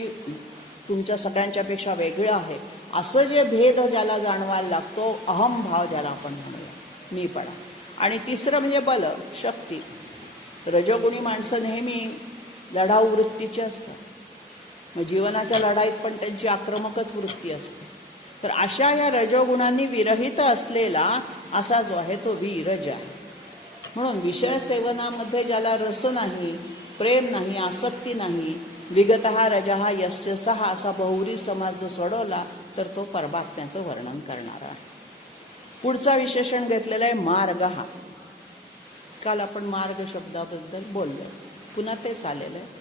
तुमच्या सगळ्यांच्यापेक्षा वेगळं आहे, असं जे भेद ज्याला जाणवायला लागतो, अहमभाव ज्याला आपण म्हणूया, मीपणा. आणि तिसरं म्हणजे बल, शक्ती. रजोगुणी माणसं नेहमी लढाऊ वृत्तीची असतात. मग जीवनाच्या लढाईत पण त्यांची आक्रमकच वृत्ती असते. तर अशा या रजोगुणांनी विरहित असलेला असा जो आहे तो विरज आहे. म्हणून विषय सेवनामध्ये ज्याला रस नाही, प्रेम नाही, आसक्ती नाही, विगतहा रजहा यस्य सहा असा बहुरी समाज जर सोडवला तर तो परमात्म्याचं वर्णन करणारा आहे. पुढचा विशेषण घेतलेला आहे मार्ग हा. काल आपण मार्ग शब्दाबद्दल बोललो, पुन्हा तेच आलेलं आहे.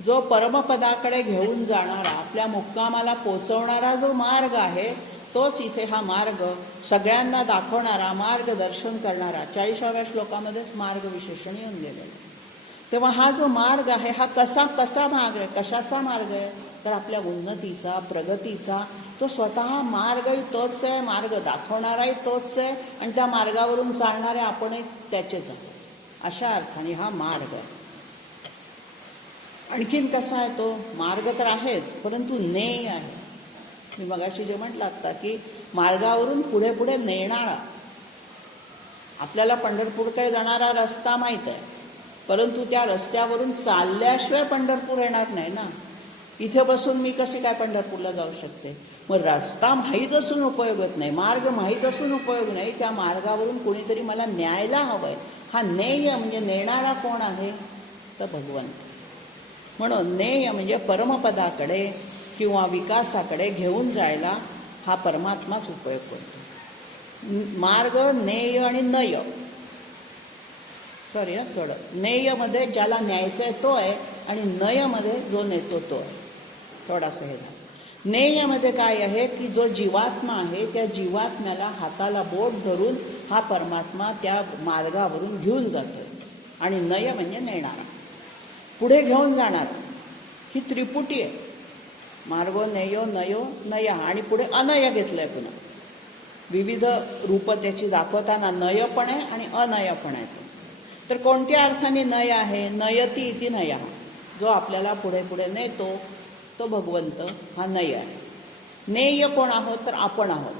जो परमपदाकडे घेऊन जाणारा, आपल्या मुक्कामाला पोचवणारा जो मार्ग आहे तोच इथे हा मार्ग, सगळ्यांना दाखवणारा, मार्गदर्शन करणारा. 40व्या श्लोकामध्येच मार्ग विशेषण येऊन गेलेलं. तेव्हा हा जो मार्ग आहे हा कसा मार्ग आहे, कशाचा मार्ग आहे तर आपल्या उन्नतीचा, प्रगतीचा. तो स्वतः मार्गही तोच आहे, मार्ग दाखवणाराही तोच आहे आणि त्या मार्गावरून चालणारे आपणही त्याचेच आहोत. अशा अर्थाने हा मार्ग आहे. आणखीन कसा आहे तो मार्ग तर आहेच, परंतु नेय आहे. मी मगाशी जे म्हटलं आता की मार्गावरून पुढे पुढे नेणारा, आपल्याला पंढरपूरकडे जाणारा रस्ता माहीत आहे, परंतु त्या रस्त्यावरून चालल्याशिवाय पंढरपूर येणार नाही ना. इथे बसून मी कशी काय पंढरपूरला जाऊ शकते? मग रस्ता माहीत असून उपयोगत नाही, मार्ग माहीत असून उपयोग नाही. त्या मार्गावरून कोणीतरी मला न्यायला हवं आहे. हा नेय म्हणजे नेणारा कोण आहे? तर भगवंत. म्हणून नेय म्हणजे परमपदाकडे किंवा विकासाकडे घेऊन जायला हा परमात्माच उपयोग करतो. मार्ग, नेय आणि नय, सॉरी थोडं, नेयमध्ये ज्याला न्यायचं आहे तो आहे आणि नयमध्ये जो नेतो तो आहे. थोडासा हे झालं. नेयमध्ये काय आहे की जो जीवात्मा आहे त्या जीवात्म्याला हाताला बोट धरून हा परमात्मा त्या मार्गावरून घेऊन जातोय. आणि नय म्हणजे नेणारा, पुढे घेऊन जाणार. ही त्रिपुटी आहे. मार्गो नेयो नयो नय आणि पुढे अनय घेतलं आहे. पुन्हा विविध रूपं त्याची दाखवताना नय पण आहे आणि अनय पण आहे. तर कोणत्या अर्थाने नय आहे? नयती इति नय, जो आपल्याला पुढे पुढे नेतो तो भगवंत हा नय आहे. नेय कोण आहोत? तर आपण आहोत.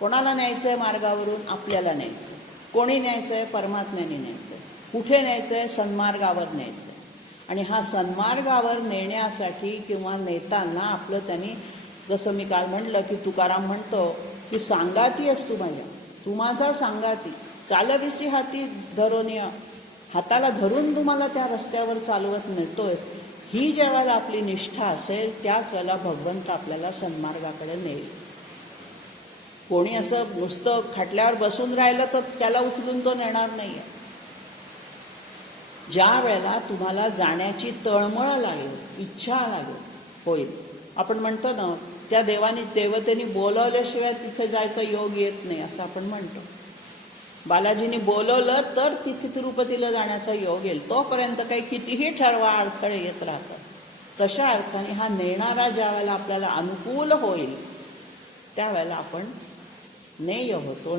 कोणाला न्यायचं आहे मार्गावरून? आपल्याला न्यायचं आहे. कोणी न्यायचं आहे? परमात्म्याने न्यायचं आहे. कुठे न्यायचं आहे? सन्मार्गावर न्यायचं आहे. आणि हा सन्मार्गावर नेण्यासाठी किंवा नेताना आपलं त्यांनी, जसं मी काल म्हणलं की तुकाराम म्हणतो की सांगाती असतो माझ्या, तू माझा सांगाती, चालविसी हाती धरोनिय, हाताला धरून तुम्हाला त्या रस्त्यावर चालवत नेतोयस. ही ज्या वेळेला आपली निष्ठा असेल त्याच वेळेला भगवंत आपल्याला सन्मार्गाकडे नेईल. कोणी असं नुसतं खाटल्यावर बसून राहिलं तर त्याला उचलून तो नेणार नाही आहे. ज्या वेळेला तुम्हाला जाण्याची तळमळ लागेल, इच्छा लागेल, होईल. आपण म्हणतो ना त्या देवतेने बोलवल्याशिवाय तिथे जायचा योग येत नाही असं आपण म्हणतो. बालाजींनी बोलवलं तर तिथे तिरुपतीला जाण्याचा योग येईल. तोपर्यंत काही कितीही ठरवा अडथळे येत राहतात. तशा अर्थाने हा नेणारा ज्या वेळेला आपल्याला अनुकूल होईल त्यावेळेला आपण नेय होतो,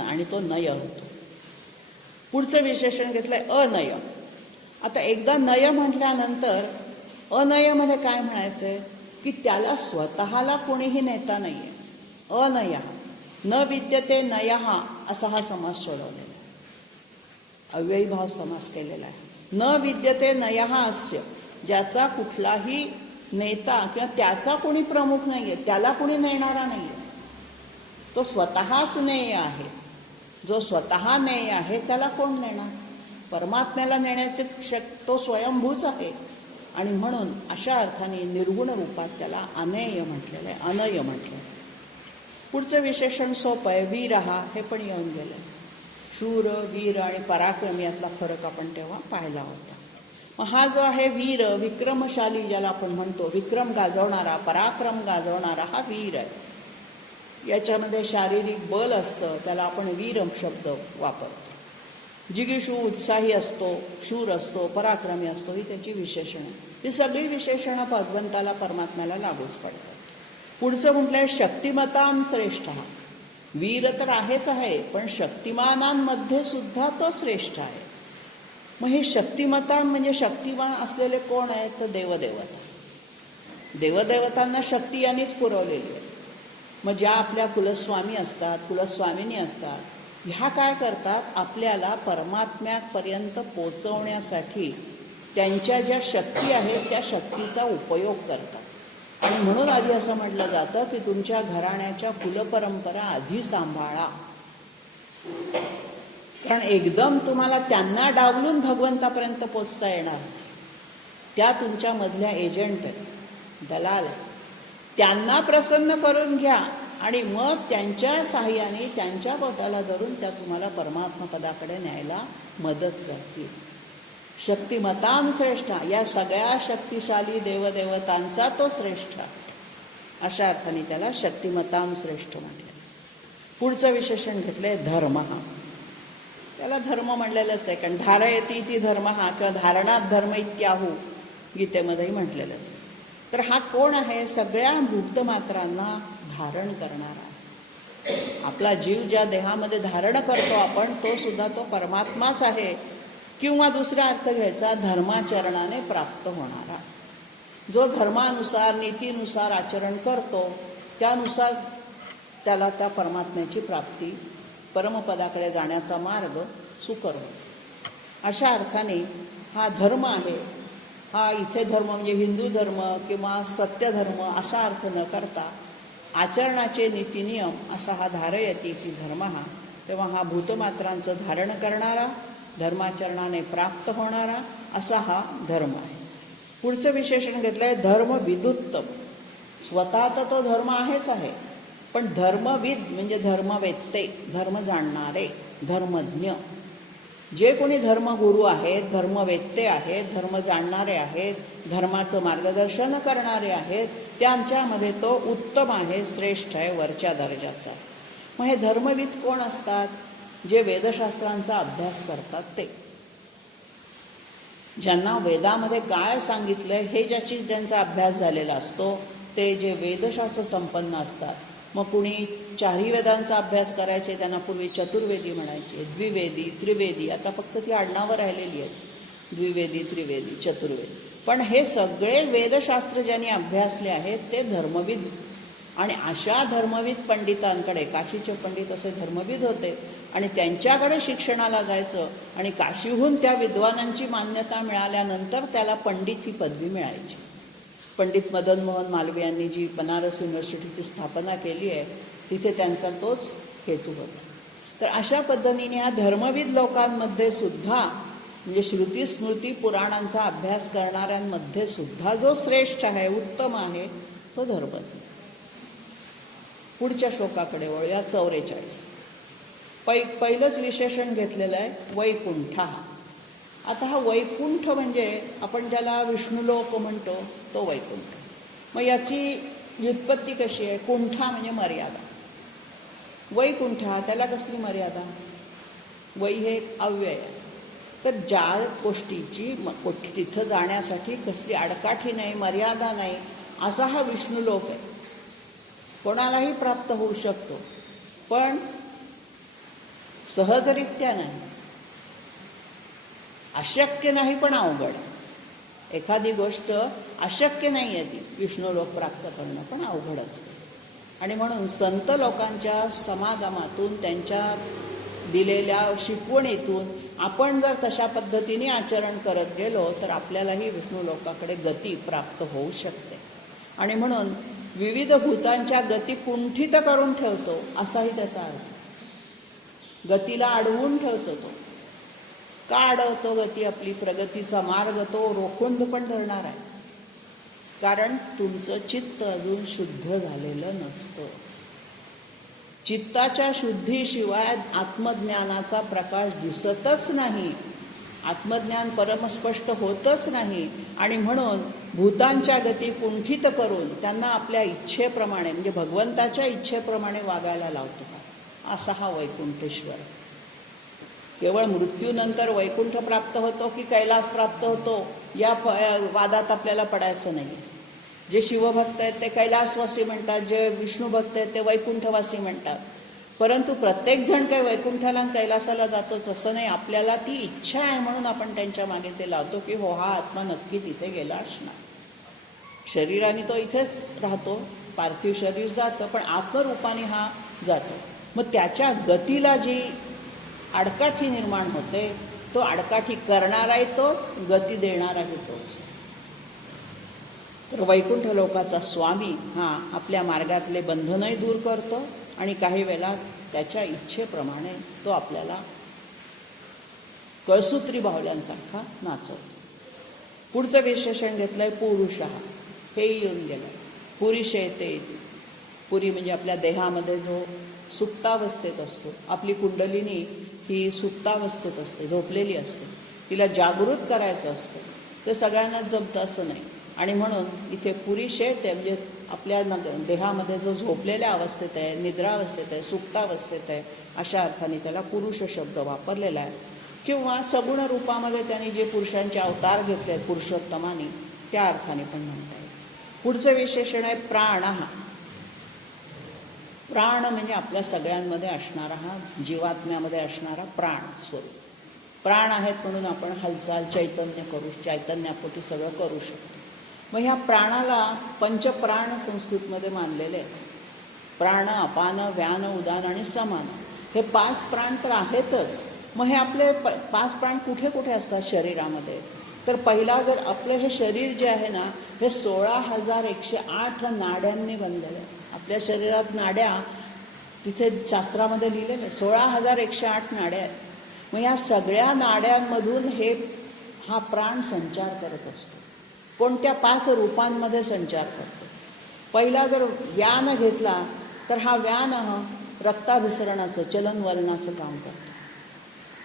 आणि तो नय होतो. पुढचं विशेषण घेतलंय अनय. आता एकदा नय म्हटल्यानंतर अनयमध्ये काय म्हणायचंय की त्याला स्वतःला कोणीही नेता नाही आहे. अनय न विद्यते नयः असा हा समास सोडवलेला आहे, अव्ययीभाव समास केलेला आहे. न विद्यते नयः अस्य, ज्याचा कुठलाही नेता किंवा त्याचा कोणी प्रमुख नाही आहे, त्याला कोणी नेणारा नाही आहे, तो स्वतःच नेय आहे. जो स्वतः नेय आहे त्याला कोण नेणार? परमात्म्याला नेण्याचे तो स्वयंभूच आहे. आणि म्हणून अशा अर्थाने निर्गुण रूपात त्याला अनेय म्हटलेलं आहे, अनय म्हटलं. पुढचं विशेषण सोपं आहे, वीर हा, हे पण येऊन गेलं. शूर, वीर आणि पराक्रम यातला फरक आपण तेव्हा पाहिला होता. मग हा जो आहे वीर, विक्रमशाली ज्याला आपण म्हणतो, विक्रम गाजवणारा, पराक्रम गाजवणारा हा वीर आहे. याच्यामध्ये शारीरिक बल असतं, त्याला आपण वीर शब्द वापरतो. जिगीषू, उत्साही असतो, शूर असतो, पराक्रमी असतो, ही त्याची विशेषणं. ही सगळी विशेषणं भगवंताला, परमात्म्याला लागूच पडतात. पुढचं म्हटलंय शक्तिमतां श्रेष्ठ. वीर तर आहेच आहे, पण शक्तिमानांमध्ये सुद्धा तो श्रेष्ठ आहे. मग हे शक्तिमतां म्हणजे शक्तिमान असलेले कोण आहेत? तर देवदेवता. देवदेवतांना शक्ती यांनीच पुरवलेली आहे. मग ज्या आपल्या कुलस्वामी असतात, कुलस्वामिनी असतात, ह्या काय करतात? आपल्याला परमात्म्यापर्यंत पोचवण्यासाठी त्यांच्या ज्या शक्ती आहेत त्या शक्तीचा उपयोग करतात. आणि म्हणून आधी असं म्हटलं जातं की तुमच्या घराण्याच्या कुलपरंपरा आधी सांभाळा, कारण एकदम तुम्हाला त्यांना डावलून भगवंतापर्यंत पोचता येणार. त्या तुमच्यामधल्या एजंट आहेत, दलाल आहेत. त्यांना प्रसन्न करून घ्या आणि मग त्यांच्या साह्याने, त्यांच्या बोटाला धरून त्या तुम्हाला परमात्मा पदाकडे न्यायला मदत करतील. शक्तिमतां श्रेष्ठ, या सगळ्या शक्तिशाली देवदेवतांचा तो श्रेष्ठ. अशा अर्थाने त्याला शक्तिमतां श्रेष्ठ म्हटलं. पुढचं विशेषण घेतलंय धर्म. त्याला धर्म म्हणलेलंच आहे, कारण धारयती ती धर्म किंवा धारणात धर्म इत्याहू गीतेमध्येही म्हटलेलंच आहे. तर हा कोण आहे? सगळ्या भूतमात्रांना धारण करणारा. आपला जीव ज्या देहामध्ये धारण करतो आपण, तो सुद्धा तो परमात्माच आहे. किंवा दुसरा अर्थ घ्यायचा, धर्माचरणाने प्राप्त होणारा. जो धर्मानुसार नीतीनुसार आचरण करतो त्यानुसार त्याला त्या परमात्म्याची प्राप्ती परमपदाकडे जाण्याचा मार्ग सुकर होतो. अशा अर्थाने हा धर्म आहे. हा इथे धर्म म्हणजे हिंदू धर्म किंवा सत्यधर्म असा अर्थ न करता आचरणाचे नीतिनियम असा हा धारयती की धर्म हा. तेव्हा हा भूतमात्रांचं धारण करणारा, धर्माचरणाने प्राप्त होणारा असा हा धर्म आहे. पुढचं विशेषण घेतलं आहे धर्म विदुत्तम. स्वतः तर तो धर्म आहेच आहे, पण धर्मविद म्हणजे धर्मवेत्ते, धर्म जाणणारे, धर्मज्ञ. जे कोणी धर्मगुरू आहेत, धर्मवेत्ते आहेत, धर्म जाणणारे आहेत, धर्माचं मार्गदर्शन करणारे आहेत, त्यांच्यामध्ये तो उत्तम आहे, श्रेष्ठ आहे, वरच्या दर्जाचा. मग हे धर्मविद कोण असतात? जे वेदशास्त्रांचा अभ्यास करतात ते, ज्यांना वेदामध्ये काय सांगितलं हे ज्यांचा अभ्यास झालेला असतो ते जे वेदशास्त्र संपन्न असतात. मग कुणी चारही वेदांचा अभ्यास करायचे, त्यांना पूर्वी चतुर्वेदी म्हणायचे, द्विवेदी, त्रिवेदी, आता फक्त ती आडनावं राहिलेली आहेत, द्विवेदी, त्रिवेदी, चतुर्वेदी. पण हे सगळे वेदशास्त्र ज्यांनी अभ्यासले आहेत ते धर्मविद. आणि अशा धर्मविद पंडितांकडे, काशीचे पंडित असे धर्मविद होते, आणि त्यांच्याकडे शिक्षणाला जायचं आणि काशीहून त्या विद्वानांची मान्यता मिळाल्यानंतर त्याला पंडित ही पदवी मिळायची. पंडित मदन मोहन मालवीय यांनी जी बनारस युनिव्हर्सिटीची स्थापना केली आहे तिथे त्यांचा तोच हेतू होता. तर अशा पद्धतीने या धर्मविद लोकांमध्ये सुद्धा म्हणजे श्रुती स्मृती पुराणांचा अभ्यास करणाऱ्यांमध्ये सुद्धा जो श्रेष्ठ आहे, उत्तम आहे, तो धर्मज्ञ. पुढच्या श्लोकाकडे वळूया. 44. पहिलंच विशेषण घेतलेलं आहे वैकुंठ. आता हा वैकुंठ म्हणजे आपण ज्याला विष्णुलोक म्हणतो तो वैकुंठ. मग याची व्युत्पत्ती कशी आहे? कुंठा म्हणजे मर्यादा. वैकुंठ त्याला कसली मर्यादा? वै हे एक अव्यय आहे. तर ज्या गोष्टीची तिथं जाण्यासाठी कसली आडकाठी नाही, मर्यादा नाही, असा हा विष्णुलोक आहे. कोणालाही प्राप्त होऊ शकतो, पण सहजरित्या नाही. अशक्य नाही पण अवघड. एखादी गोष्ट अशक्य नाही आहे ती विष्णुलोक प्राप्त करणं, पण अवघड असतं. आणि म्हणून संत लोकांच्या समागमातून, त्यांच्या दिलेल्या शिकवणीतून आपण जर तशा पद्धतीने आचरण करत गेलो तर आपल्यालाही विष्णुलोकाकडे गती प्राप्त होऊ शकते. आणि म्हणून विविध भूतांच्या गती कुंठित करून ठेवतो असाही त्याचा अर्थ. गतीला अडवून ठेवतो तो. का अडवतो गती? आपली प्रगतीचा मार्ग तो रोखून पण धरणार आहे. कारण तुमचं चित्त अजून शुद्ध झालेलं नसतं. चित्ताच्या शुद्धीशिवाय आत्मज्ञानाचा प्रकाश दिसतच नाही, आत्मज्ञान परमस्पष्ट होतच नाही. आणि म्हणून भूतांच्या गती कुंठित करून त्यांना आपल्या इच्छेप्रमाणे म्हणजे भगवंताच्या इच्छेप्रमाणे वागायला लावतो. असा हा वैकुंठेश्वर. केवळ मृत्यूनंतर वैकुंठ प्राप्त होतो की कैलास प्राप्त होतो या वादात आपल्याला पडायचं नाही. जे शिवभक्त आहेत ते कैलासवासी म्हणतात, जे विष्णुभक्त आहेत ते वैकुंठवासी म्हणतात. परंतु प्रत्येकजण काही वैकुंठाला आणि कैलासाला जातोच असं नाही. आपल्याला ती इच्छा आहे म्हणून आपण त्यांच्या मागे ते लावतो की हो हा आत्मा नक्की तिथे गेला असणार. शरीराने तो इथेच राहतो, पार्थिव शरीर जातं, पण आत्मरूपाने हा जातो. मग त्याच्या गतीला जी आडकाठी निर्माण होते, तो आडकाठी करणाराही तोच, गती देणाराही तोच. तर वैकुंठ लोकाचा स्वामी हा आपल्या मार्गातले बंधनही दूर करतो आणि काही वेळेला त्याच्या इच्छेप्रमाणे तो आपल्याला कळसूत्री बाहुल्यांसारखा नाचवतो. पुढचं विशेषण घेतलं आहे पुरुष. हेही येऊन गेलं. पुरुष येते. पुरी म्हणजे आपल्या देहामध्ये जो सुप्तावस्थेत असतो. आपली कुंडलिनी ही सुप्तावस्थेत असते, झोपलेली असते. तिला जागृत करायचं असतं. ते सगळ्यांनाच जमतं असं नाही. आणि म्हणून इथे पुरुष येते म्हणजे आपल्या देहामध्ये जो झोपलेल्या अवस्थेत आहे, निद्रावस्थेत आहे, सुप्तावस्थेत आहे, अशा अर्थाने त्याला पुरुष शब्द वापरलेला आहे. किंवा सगुण रूपामध्ये त्यांनी जे पुरुषांचे अवतार घेतले आहेत पुरुषोत्तमाने, त्या अर्थाने पण म्हणता येईल. पुढचं विशेषण आहे प्राण. प्राण म्हणजे आपल्या सगळ्यांमध्ये असणारा, हा जीवात्म्यामध्ये असणारा प्राण स्वरूप. प्राण आहेत म्हणून आपण हालचाल चैतन्यापोटी सगळं करू शकतो. मग ह्या प्राणाला पंचप्राण संस्कृतमध्ये मानलेले आहेत. प्राण, अपान, व्यान, उदान आणि समान, हे 5 प्राण तर आहेतच. मग हे आपले 5 प्राण कुठे कुठे असतात शरीरामध्ये? तर पहिला जर आपलं हे शरीर जे आहे ना, हे 16,108 नाड्यांनी बनलेलं आहे. आपल्या शरीरात नाड्या, तिथे शास्त्रामध्ये लिहिलेलं आहे 16,108 नाड्या आहेत. मग या सगळ्या नाड्यांमधून हा प्राण संचार करत असतो. कोणत्या 5 रूपांमध्ये संचार करतो? पहिला जर व्यान घेतला तर हा व्यान रक्ताभिसरणाचं, चलनवलनाचं काम करतो.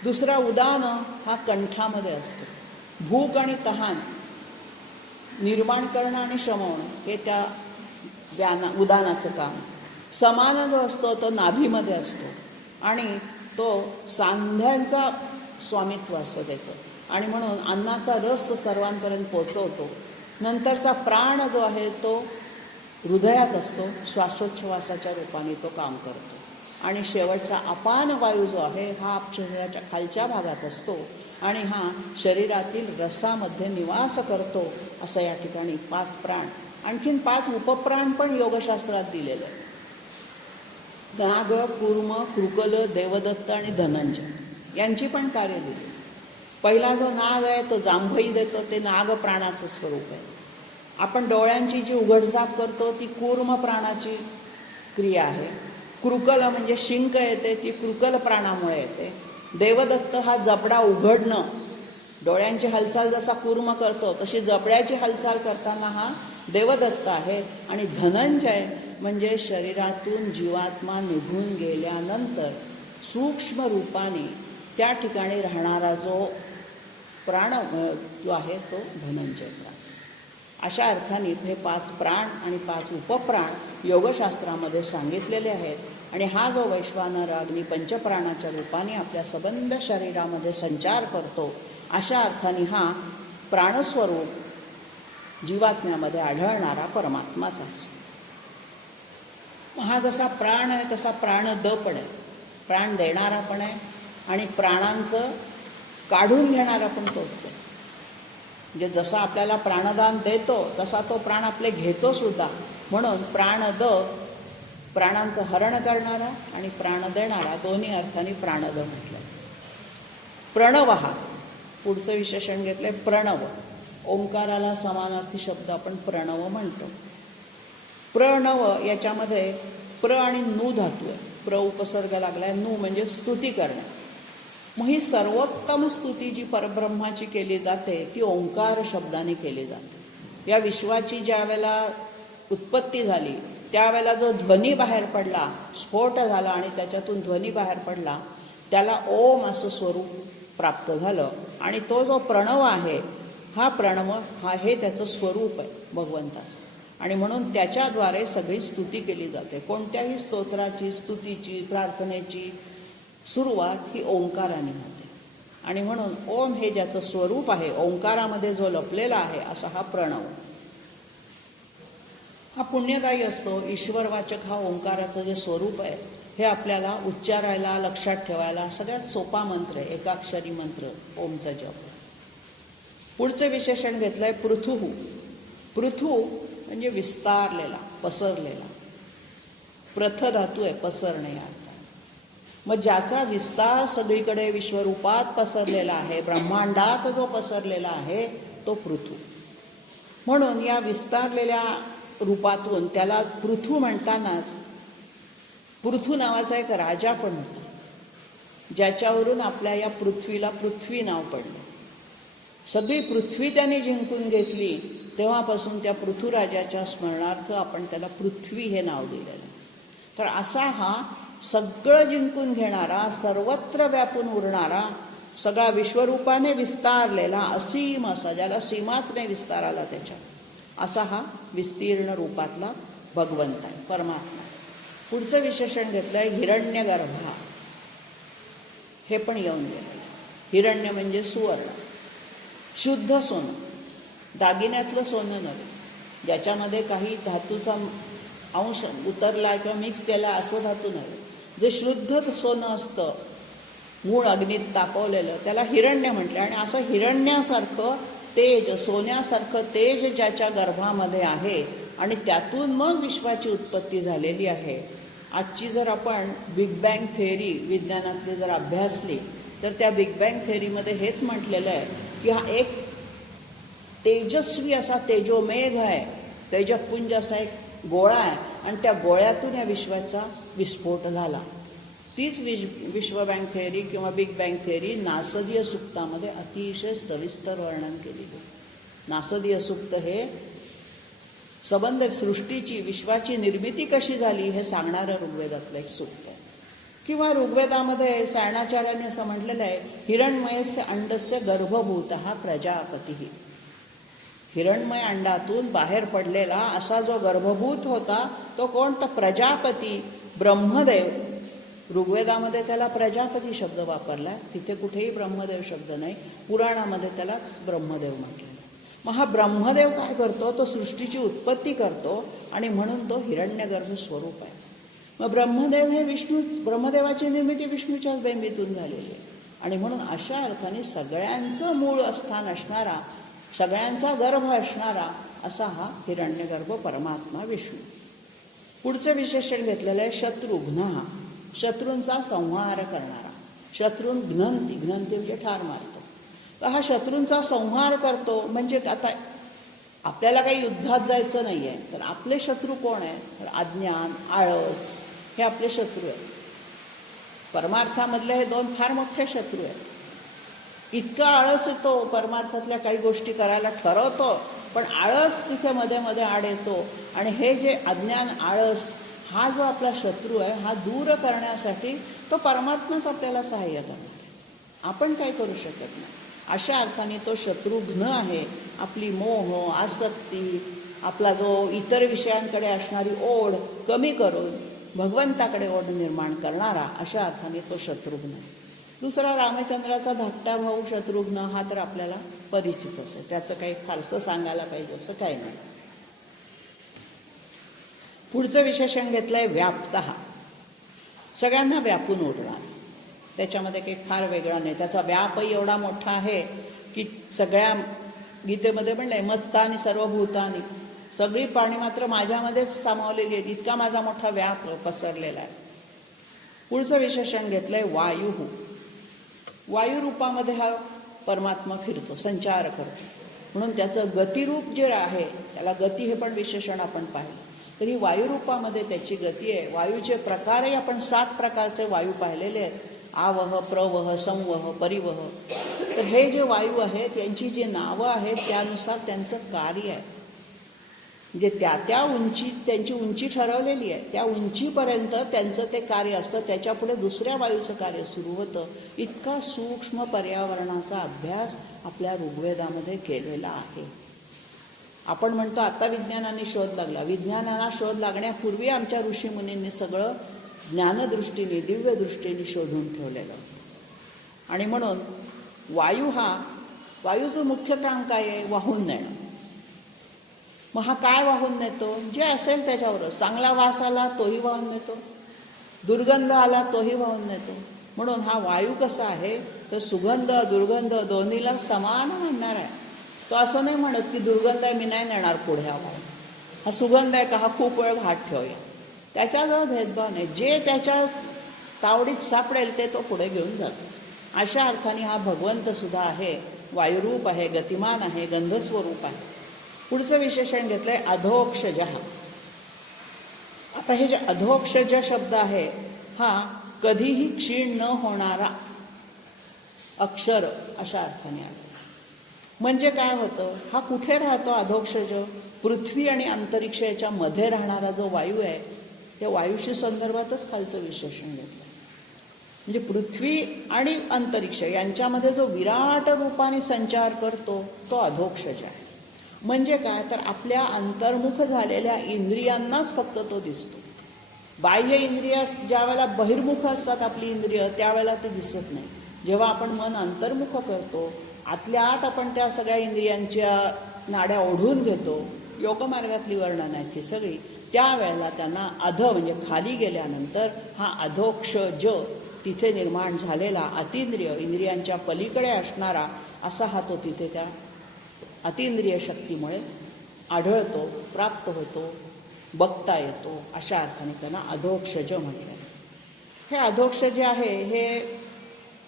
दुसरा उदान हा कंठामध्ये असतो. भूक आणि तहान निर्माण करणं आणि शमवणं हे त्या उदानाचं काम. समान जो असतो तो नाभीमध्ये असतो आणि तो सांध्यांचा स्वामित्व असतं त्याचं, आणि म्हणून अन्नाचा रस सर्वांपर्यंत पोचवतो. नंतरचा प्राण जो आहे तो हृदयात असतो, श्वासोच्छवासाच्या रूपाने तो काम करतो. आणि शेवटचा अपान वायू जो आहे हा शरीराच्या खालच्या भागात असतो आणि हा शरीरातील रसामध्ये निवास करतो. असं या ठिकाणी 5 प्राण. आणखीन 5 उपप्राण पण योगशास्त्रात दिलेले आहेत. नाग, कूर्म, कृकल, देवदत्त आणि धनंजय यांची पण कार्य दिली. पहिला जो नाग आहे तो जांभई देतो, ते नाग प्राणाचं स्वरूप आहे. आपण डोळ्यांची जी उघडझाप करतो ती कूर्म प्राणाची क्रिया आहे. कृकल म्हणजे शिंक येते, ती कृकल प्राणामुळे येते. देवदत्त हा जबडा उघडणं, डोळ्यांची हालचाल जसा कूर्म करतो तशी जबड्याची हालचाल करताना हा देवदत्त आहे. आणि धनंजय म्हणजे शरीरातून जीवात्मा निघून गेल्यानंतर सूक्ष्म रूपाने त्या ठिकाणी राहणारा जो प्राण जो आहे तो धनंजय प्राण. अशा अर्थाने हे 5 प्राण आणि 5 उपप्राण योगशास्त्रामध्ये सांगितलेले आहेत. आणि हा जो वैश्वानर अग्नी पंचप्राणाच्या रूपाने आपल्या सबंध शरीरामध्ये संचार करतो, अशा अर्थाने हा प्राणस्वरूप जीवात्म्यामध्ये आढळणारा परमात्माचा असतो. हा जसा प्राण आहे तसा प्राणद पण आहे. प्राण देणारा पण आहे आणि प्राणांचं काढून घेणारा पण तोच आहे. म्हणजे जसा आपल्याला प्राणदान देतो तसा तो प्राण आपले घेतो सुद्धा. म्हणून प्राणद, प्राणांचं हरण करणारा आणि प्राण देणारा, दोन्ही अर्थाने प्राणद म्हटलं. प्रणव हा पुढचं विशेषण घेतलंय प्रणव. ओंकाराला समानार्थी शब्द आपण प्रणव म्हणतो. प्रणव याच्यामध्ये प्र आणि नू धातू आहे. प्र उपसर्ग लागलाय, नू म्हणजे स्तुती करणं. मग ही सर्वोत्तम स्तुती जी परब्रह्माची केली जाते ती ओंकार शब्दाने केली जाते. या विश्वाची ज्या वेळेला उत्पत्ती झाली त्यावेळेला जो ध्वनी बाहेर पडला, स्फोट झाला आणि त्याच्यातून ध्वनी बाहेर पडला, त्याला ओम असं स्वरूप प्राप्त झालं. आणि तो जो प्रणव आहे हा प्रणव हे त्याचं स्वरूप आहे भगवंताचं. आणि म्हणून त्याच्याद्वारे सगळी स्तुती केली जाते. कोणत्याही स्तोत्राची, स्तुतीची, प्रार्थनेची सुरुवात ही ओंकाराने होते. आणि म्हणून ओम हे ज्याचं स्वरूप आहे, ओंकारामध्ये जो लपलेला आहे, असा हा प्रणव. हा पुण्यदायी असतो. ईश्वरवाचक हा ओंकाराचं जे स्वरूप आहे हे आपल्याला उच्चारायला, लक्षात ठेवायला सगळ्यात सोपा मंत्र आहे, एकाक्षरी मंत्र ओमचा जप. पुढचं विशेषण घेतलंय पृथु. पृथु म्हणजे विस्तारलेला, पसरलेला. प्रथ धातू आहे पसरणे या अर्थाने. मग ज्याचा विस्तार सगळीकडे विश्वरूपात पसरलेला आहे, ब्रह्मांडात जो पसरलेला आहे तो पृथु. म्हणून या विस्तारलेल्या रूपातून त्याला पृथु म्हणतानाच पृथु नावाचा एक राजा पण होता, ज्याच्यावरून आपल्या या पृथ्वीला पृथ्वी नाव पडलं. सगळी पृथ्वी त्याने जिंकून घेतली, तेव्हापासून त्या पृथुराजाच्या स्मरणार्थ आपण त्याला पृथ्वी हे नाव दिलेलं. तर असा हा सगळं जिंकून घेणारा, सर्वत्र व्यापून उरणारा, सगळा विश्वरूपाने विस्तारलेला, असीम असा, ज्याला सीमाच नाही विस्ताराला त्याच्या, असा हा विस्तीर्ण रूपातला भगवंत आहे, परमात्मा. पुढचं विशेषण घेतलं आहे हिरण्यगर्भा. हे पण येऊन गेलं. हिरण्य म्हणजे सुवर्ण, शुद्ध सोनं, दागिन्यातलं सोनं नव्हे, ज्याच्यामध्ये काही धातूचा अंश उतरला किंवा मिक्स केला असं धातू नव्हे. जे शुद्ध सोनं असतं, मूळ अग्नीत तापवलेलं, त्याला हिरण्य म्हटलं. आणि असं हिरण्यासारखं तेज, सोन्यासारखं तेज ज्याच्या गर्भामध्ये आहे आणि त्यातून मग विश्वाची उत्पत्ती झालेली आहे. आजची जर आपण बिग बँग थेअरी विज्ञानातली जर अभ्यासली तर त्या बिग बँग थेअरीमध्ये हेच म्हटलेलं आहे की हा एक तेजस्वी असा तेजोमेघ आहे, तेजपुंज असा एक गोळा आहे आणि त्या गोळ्यातून या विश्वाचा विस्फोट झाला. तीच विश्व बँक थेअरी किंवा बिग बँग थेअरी नासदीय सुक्तामध्ये अतिशय सविस्तर वर्णन केलेली आहे. नासदीय सुक्त हे संबंध सृष्टीची, विश्वाची निर्मिती कशी झाली हे सांगणारं ऋग्वेदातलं एक सुक्त आहे. किंवा ऋग्वेदामध्ये सायणाचार्यांनी असं म्हटलेलं आहे, हिरण्मयस्य अंडस्य गर्भभूतः प्रजापती. हिरण्मय अंडातून बाहेर पडलेला असा जो गर्भभूत होता तो कोण? तर प्रजापती ब्रह्मदेव. ऋग्वेदामध्ये त्याला प्रजापती शब्द वापरला, तिथे कुठेही ब्रह्मदेव शब्द नाही. पुराणामध्ये त्यालाच ब्रह्मदेव म्हटलेलं. मग हा ब्रह्मदेव काय करतो? तो सृष्टीची उत्पत्ती करतो आणि म्हणून तो हिरण्यगर्भ स्वरूप आहे. मग ब्रह्मदेव हे ब्रह्मदेवाची निर्मिती विष्णूच्याच बेंबीतून झालेली आहे आणि म्हणून अशा अर्थाने सगळ्यांचं मूळ स्थान असणारा, सगळ्यांचा गर्भ असणारा असा हा हिरण्यगर्भ परमात्मा विष्णू. पुढचं विशेषण घेतलेलं आहे शत्रुघ्न. शत्रूंचा संहार करणारा. शत्रून घ्नंती, घ्नंती म्हणजे ठार मारतो. तर हा शत्रूंचा संहार करतो. म्हणजे आता आपल्याला काही युद्धात जायचं नाही आहे तर आपले शत्रू कोण आहे? तर अज्ञान, आळस हे आपले शत्रू आहेत. परमार्थामधले हे दोन फार मोठे शत्रू आहेत. इतका आळस येतो परमार्थातल्या काही गोष्टी करायला ठरवतो, पण आळस तिथे मध्ये मध्ये आड येतो आणि हे जे अज्ञान, आळस हा जो आपला शत्रू आहे हा दूर करण्यासाठी तो परमात्माच आपल्याला सहाय्य करणार आहे. आपण काय करू शकत नाही. अशा अर्थाने तो शत्रुघ्न आहे. आपली मोह, आसक्ती, आपला जो इतर विषयांकडे असणारी ओढ कमी करून भगवंताकडे ओढ निर्माण करणारा, अशा अर्थाने तो शत्रुघ्न आहे. दुसरा रामचंद्राचा धाकटा भाऊ शत्रुघ्न हा तर आपल्याला परिचितच आहे, त्याचं काही फारसं सांगायला पाहिजे असं काही नाही. पुढचं विशेषण घेतलंय व्याप्तः. सगळ्यांना व्यापून उरणार, त्याच्यामध्ये काही फार वेगळा नाही. त्याचा व्यापही एवढा मोठा आहे की सगळ्या गीतेमध्ये म्हणलंय मस्तानी सर्वभूतानी, सगळी प्राणी मात्र माझ्यामध्येच सामावलेली आहेत, इतका माझा मोठा व्याप पसरलेला आहे. पुढचं विशेषण घेतलंय वायू. वायुरूपामध्ये हा परमात्मा फिरतो, संचार करतो. म्हणून त्याचं गतिरूप जे आहे, त्याला गती हे पण विशेषण आपण पाहिलं. तरी वायुरूपामध्ये त्याची गती आहे. वायूचे प्रकारही आपण 7 प्रकारचे वायू पाहिलेले आहेत. आवह, प्रवह, संवह, परिवह. तर हे जे वायू आहेत यांची जी नावं आहेत त्यानुसार त्यांचं कार्य आहे. म्हणजे त्या उंची, त्यांची उंची ठरवलेली आहे, त्या उंचीपर्यंत त्यांचं ते कार्य असतं. त्याच्यापुढे दुसऱ्या वायूचं कार्य सुरू होतं. इतका सूक्ष्म पर्यावरणाचा अभ्यास आपल्या ऋग्वेदामध्ये केलेला आहे. आपण म्हणतो आता विज्ञानाने शोध लागला. विज्ञानाला शोध लागण्यापूर्वी आमच्या ऋषीमुनींनी सगळं ज्ञानदृष्टीने, दिव्यदृष्टीने शोधून ठेवलेलं. आणि म्हणून वायूचं मुख्य काम काय आहे? वाहून नेणं. मग हा काय वाहून नेतो? जे असेल त्याच्यावरच. चांगला वास आला तोही वाहून नेतो, दुर्गंध आला तोही वाहून नेतो. म्हणून हा वायू कसा आहे तर सुगंध, दुर्गंध दोन्हीला समान म्हणणार आहे. तो असं नाही म्हणत की दुर्गंध आहे मी नाही नेणार पुढे हा वायू, हा सुगंध आहे का हा खूप वेळ हात ठेवूया. त्याच्याजवळ भेदभाव नाही. जे त्याच्या तावडीत सापडेल ते तो पुढे घेऊन जातो. अशा अर्थाने हा भगवंत सुद्धा आहे, वायुरूप आहे, गतिमान आहे, गंधस्वरूप आहे. पुढचं विशेषण घेतलंय अधोक्षज. आता हे जे अधोक्षज शब्द आहे हा कधीही क्षीण न होणारा अक्षर अशा अर्थाने आहे. म्हणजे काय होतं? हा कुठे राहतो अधोक्षज? पृथ्वी आणि अंतरिक्ष याच्या मध्ये राहणारा जो वायू आहे त्या वायूशी संदर्भातच खालचं विशेषण घेतलं. म्हणजे पृथ्वी आणि अंतरिक्ष यांच्यामध्ये जो विराट रूपाने संचार करतो तो अधोक्षज आहे. म्हणजे काय तर आपल्या अंतर्मुख झालेल्या इंद्रियांनाच फक्त तो दिसतो. बाह्य इंद्रिय ज्या वेळेला बहिर्मुख असतात आपली इंद्रिय त्यावेळेला ते दिसत नाही. जेव्हा आपण मन अंतर्मुख करतो, आतल्या आत आपण त्या सगळ्या इंद्रियांच्या नाड्या ओढून घेतो, योगमार्गातली वर्णन आहे ती सगळी, त्यावेळेला त्यांना अध म्हणजे खाली गेल्यानंतर हा अधोक्षज तिथे निर्माण झालेला अतिंद्रिय, इंद्रियांच्या पलीकडे असणारा असा हा तो तिथे त्या अतींद्रिय शक्तीमुळे आढळतो, प्राप्त होतो, बघता येतो, अशा अर्थाने त्यांना अधोक्षज म्हटलं. हे अधोक्षज आहे हे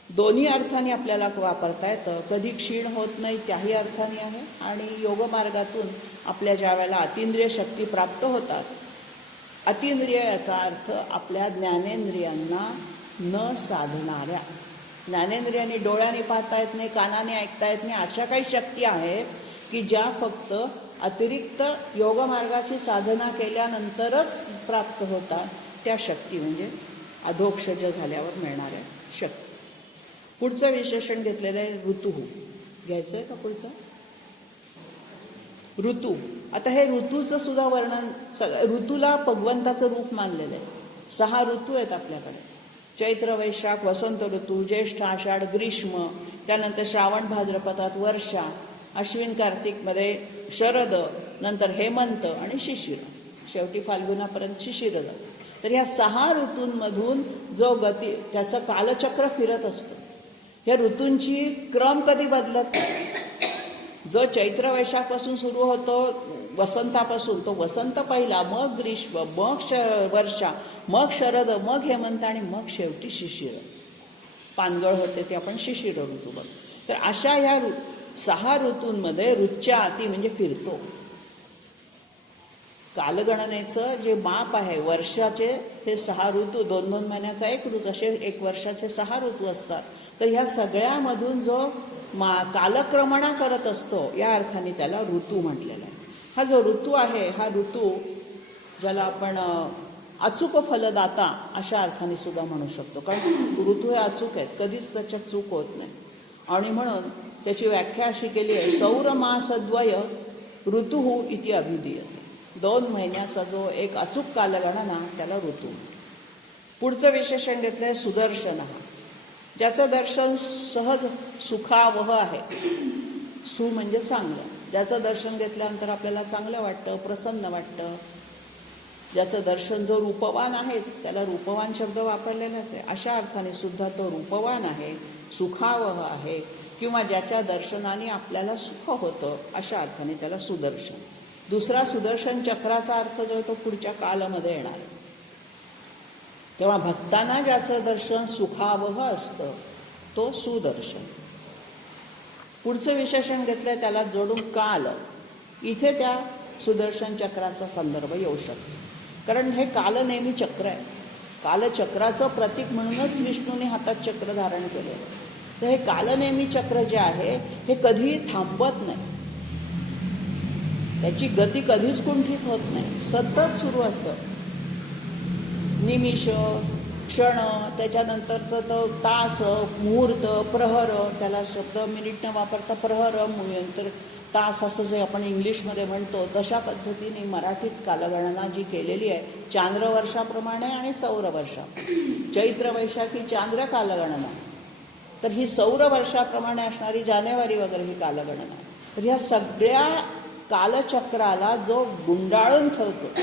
दोन्ही अर्थाने आपल्याला वापरता येतं. कधी क्षीण होत नाही त्याही अर्थाने आहे, आणि योगमार्गातून आपल्या ज्या वेळेला अतींद्रिय शक्ती प्राप्त होतात, अतींद्रिय याचा अर्थ आपल्या ज्ञानेंद्रियांना न साधणाऱ्या, ज्ञानेंद्रियांनी डोळ्याने पाहता येत नाही, कानाने ऐकता येत नाही, अशा काही शक्ती आहेत की ज्या फक्त अतिरिक्त योगमार्गाची साधना केल्यानंतरच प्राप्त होतात. त्या शक्ती म्हणजे अधोक्षज झाल्यावर मिळणाऱ्या शक्ती. पुढचं विशेषण घेतलेलं आहे ऋतू. घ्यायचं आहे का पुढचं? ऋतू. आता हे ऋतूचं सुद्धा वर्णन, ऋतूला भगवंताचं रूप मानलेलं आहे. 6 ऋतू आहेत आपल्याकडे. चैत्र वैशाख वसंत ऋतू, ज्येष्ठ आषाढ ग्रीष्म, त्यानंतर श्रावण भाद्रपदात वर्षा, अश्विन कार्तिकमध्ये शरद, नंतर हेमंत आणि शिशिर, शेवटी फाल्गुनापर्यंत शिशिर जातं. तर ह्या 6 ऋतूंमधून जो गती, त्याचं कालचक्र फिरत असतं. ह्या ऋतूंची क्रम कधी बदलत नाही. जो चैत्र वैशाखपासून सुरू होतो, वसंतापासून, तो वसंत पहिला, मग ग्रीष्म, मग वर्षा, मग शरद, मग हेमंत आणि मग शेवटी शिशिर. पानगळ होते ते आपण शिशिर ऋतू बघतो. तर अशा ह्या 6 ऋतूंमध्ये ऋतूच्या आती म्हणजे फिरतो. कालगणनेचं जे माप आहे वर्षाचे, हे 6 ऋतू, 2-2 महिन्याचा एक ऋतू, असे 1 वर्षाचे 6 ऋतू असतात. तर ह्या सगळ्यामधून जो कालक्रमणा करत असतो, या अर्थाने त्याला ऋतू म्हटलेला आहे. हा जो ऋतू आहे, हा ऋतू ज्याला आपण अचूक फलदाता अशा अर्थाने सुद्धा म्हणू शकतो. कारण ऋतू हे अचूक आहेत, कधीच त्याच्यात चूक होत नाही. आणि म्हणून त्याची व्याख्या अशी केली आहे, सौरमासद्वय ऋतू इति अभिधीयते. 2 महिन्याचा जो एक अचूक कालगणना त्याला ऋतू. पुढचं विशेषण घेतलं आहे सुदर्शन, ज्याचं दर्शन सहज सुखावह आहे. सु म्हणजे चांगलं, ज्याचं दर्शन घेतल्यानंतर आपल्याला चांगलं वाटतं, प्रसन्न वाटतं. ज्याचं दर्शन जो रूपवान आहेच, त्याला रूपवान शब्द वापरलेलाच आहे. अशा अर्थाने सुद्धा तो रूपवान आहे, सुखावह आहे, किंवा ज्याच्या दर्शनाने आपल्याला सुख होतं, अशा अर्थाने त्याला सुदर्शन. दुसरा सुदर्शन चक्राचा अर्थ जो आहे तो पुढच्या कालामध्ये येणार आहे. तेव्हा भक्तांना ज्याचं दर्शन सुखावह असतं तो सुदर्शन. पुढचं विशेषण घेतलं त्याला जोडून काल. इथे त्या सुदर्शन चक्राचा संदर्भ येऊ शकतो, कारण हे काल नेहमी चक्र आहे. कालचक्राचं प्रतीक म्हणूनच विष्णूने हातात चक्र धारण केले. तर हे कालनेमी चक्र जे आहे हे कधीही थांबत नाही, त्याची गती कधीच कुंठित होत नाही, सतत सुरू असतं. निमिष, क्षण, त्याच्यानंतरचं तो तास, मुहूर्त, प्रहर, त्याला शब्द मिनिट न वापरता प्रहर, नंतर तास असं जे आपण इंग्लिशमध्ये म्हणतो, तशा पद्धतीने मराठीत कालगणना जी केलेली आहे चांद्रवर्षाप्रमाणे आणि सौरवर्षा. चैत्र वैशाखी चांद्र कालगणना, तर ही सौरवर्षाप्रमाणे असणारी जानेवारी वगैरे ही कालगणना. तर ह्या सगळ्या कालचक्राला जो गुंडाळून ठेवतो,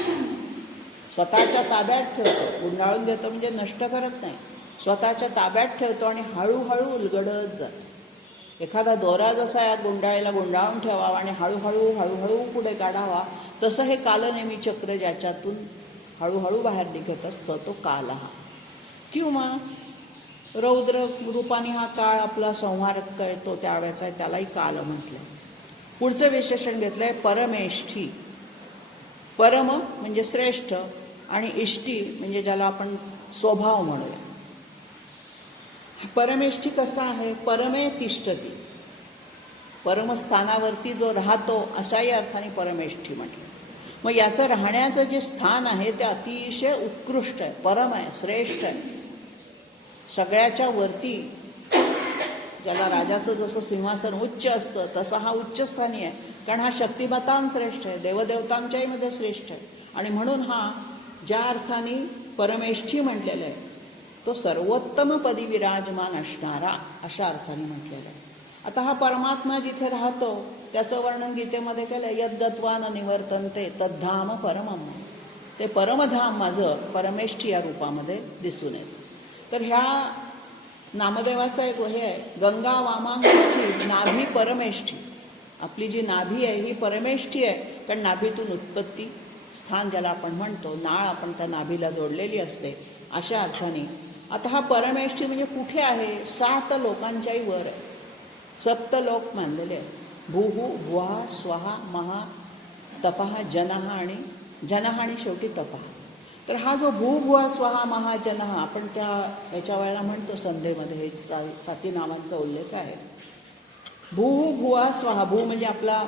स्वतःच्या ताब्यात ठेवतो, गुंडाळून घेतो म्हणजे नष्ट करत नाही, स्वतःच्या ताब्यात ठेवतो आणि हळूहळू उलगडत जातो. एखादा दोरा जसा या गुंडाळीला गुंडाळून ठेवावा आणि हळूहळू हळूहळू पुढे काढावा, तसं हे कालनेमी चक्र ज्याच्यातून हळूहळू बाहेर निघत असतं तो काल हा. किंवा रौद्र रूपाने हा काळ आपला संहार करतो त्यावेळेचा, त्यालाही काल म्हटलं. पुढचं विशेषण घेतलं आहे परमेष्ठी. परम म्हणजे श्रेष्ठ आणि इष्टी म्हणजे ज्याला आपण स्वभाव म्हणूया. परमेष्ठी कसा आहे? परमे तिष्ठती, परमस्थानावरती जो राहतो असाही अर्थाने परमेष्ठी म्हटलं. मग याचं राहण्याचं जे स्थान आहे ते अतिशय उत्कृष्ट आहे, परम आहे, श्रेष्ठ आहे, सगळ्याच्या वरती. ज्याला राजाचं जसं सिंहासन उच्च असतं तसा हा उच्चस्थानी आहे, कारण हा शक्तिमतां श्रेष्ठ आहे, देवदेवतांच्याही मध्ये श्रेष्ठ आहे. आणि म्हणून हा ज्या अर्थाने परमेष्ठी म्हटलेला आहे तो सर्वोत्तम पदी विराजमान असणारा अशा अर्थाने म्हटलेला आहे. आता हा परमात्मा जिथे राहतो त्याचं वर्णन गीतेमध्ये केलं, यद्गत्वा न निवर्तन्ते तद्धाम परमम. ते परमधाम माझं परमेष्ठी या रूपामध्ये दिसून येतं. तर ह्या नामदेवाचा एक हे आहे, गंगा वामांगष्ठी नाभी परमेष्ठी. आपली जी नाभी आहे ही परमेष्ठी आहे, कारण नाभीतून उत्पत्ती स्थान ज्याला आपण म्हणतो, नाळ आपण त्या नाभीला जोडलेली असते, अशा अर्थाने. आता हा परमेष्ठी म्हणजे कुठे आहे? 7 लोकांच्याही वर आहे. सप्तलोक मानलेले आहे. भूहू भुवा स्वहा महा तपहा जनहा आणि शेवटी तपहा. तर हा जो भूभुवा स्वहा महा जनहा आपण त्या याच्या वेळेला म्हणतो संध्येमध्ये, हे 7 नावांचा उल्लेख आहे. भूहू भुवा स्वहा. भू म्हणजे आपला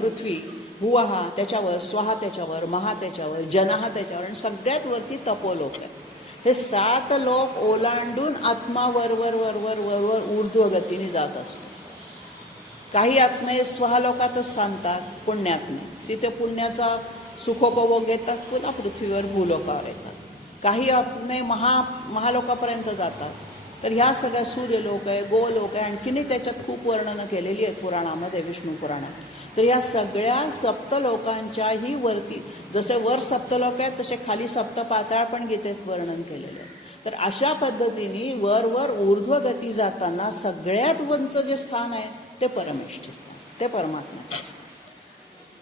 पृथ्वी, भुवा त्याच्यावर, स्वहा त्याच्यावर, महा त्याच्यावर, जनहा त्याच्यावर, आणि सगळ्यात वरती तपोलोक आहे. हे 7 लोक ओलांडून आत्मा वरवर वरवर वरवर ऊर्ध्व गतीने जात असतो. काही आत्मे स्वहालोकातच थांबतात, पुण्यात्मे तिथे पुण्याचा सुखोपभोग घेतात, पुन्हा पृथ्वीवर भूलोकावर येतात. काही आत्मे महालोकापर्यंत जातात. तर ह्या सगळ्या सूर्यलोक आहे, गोलोक आहे, आणखीनही त्याच्यात खूप वर्णनं केलेली आहेत पुराणामध्ये, विष्णू पुराणात. तर ह्या सगळ्या सप्तलोकांच्याही वरती, जसे वर सप्तलोक आहेत तसे खाली सप्तपाताळ पण गीतेत वर्णन केलेलं आहे. तर अशा पद्धतीने वरवर ऊर्ध्वगती जाताना सगळ्यात वरचं जे स्थान आहे ते परमेष्ठी स्थान, ते परमात्म्याचं स्थान.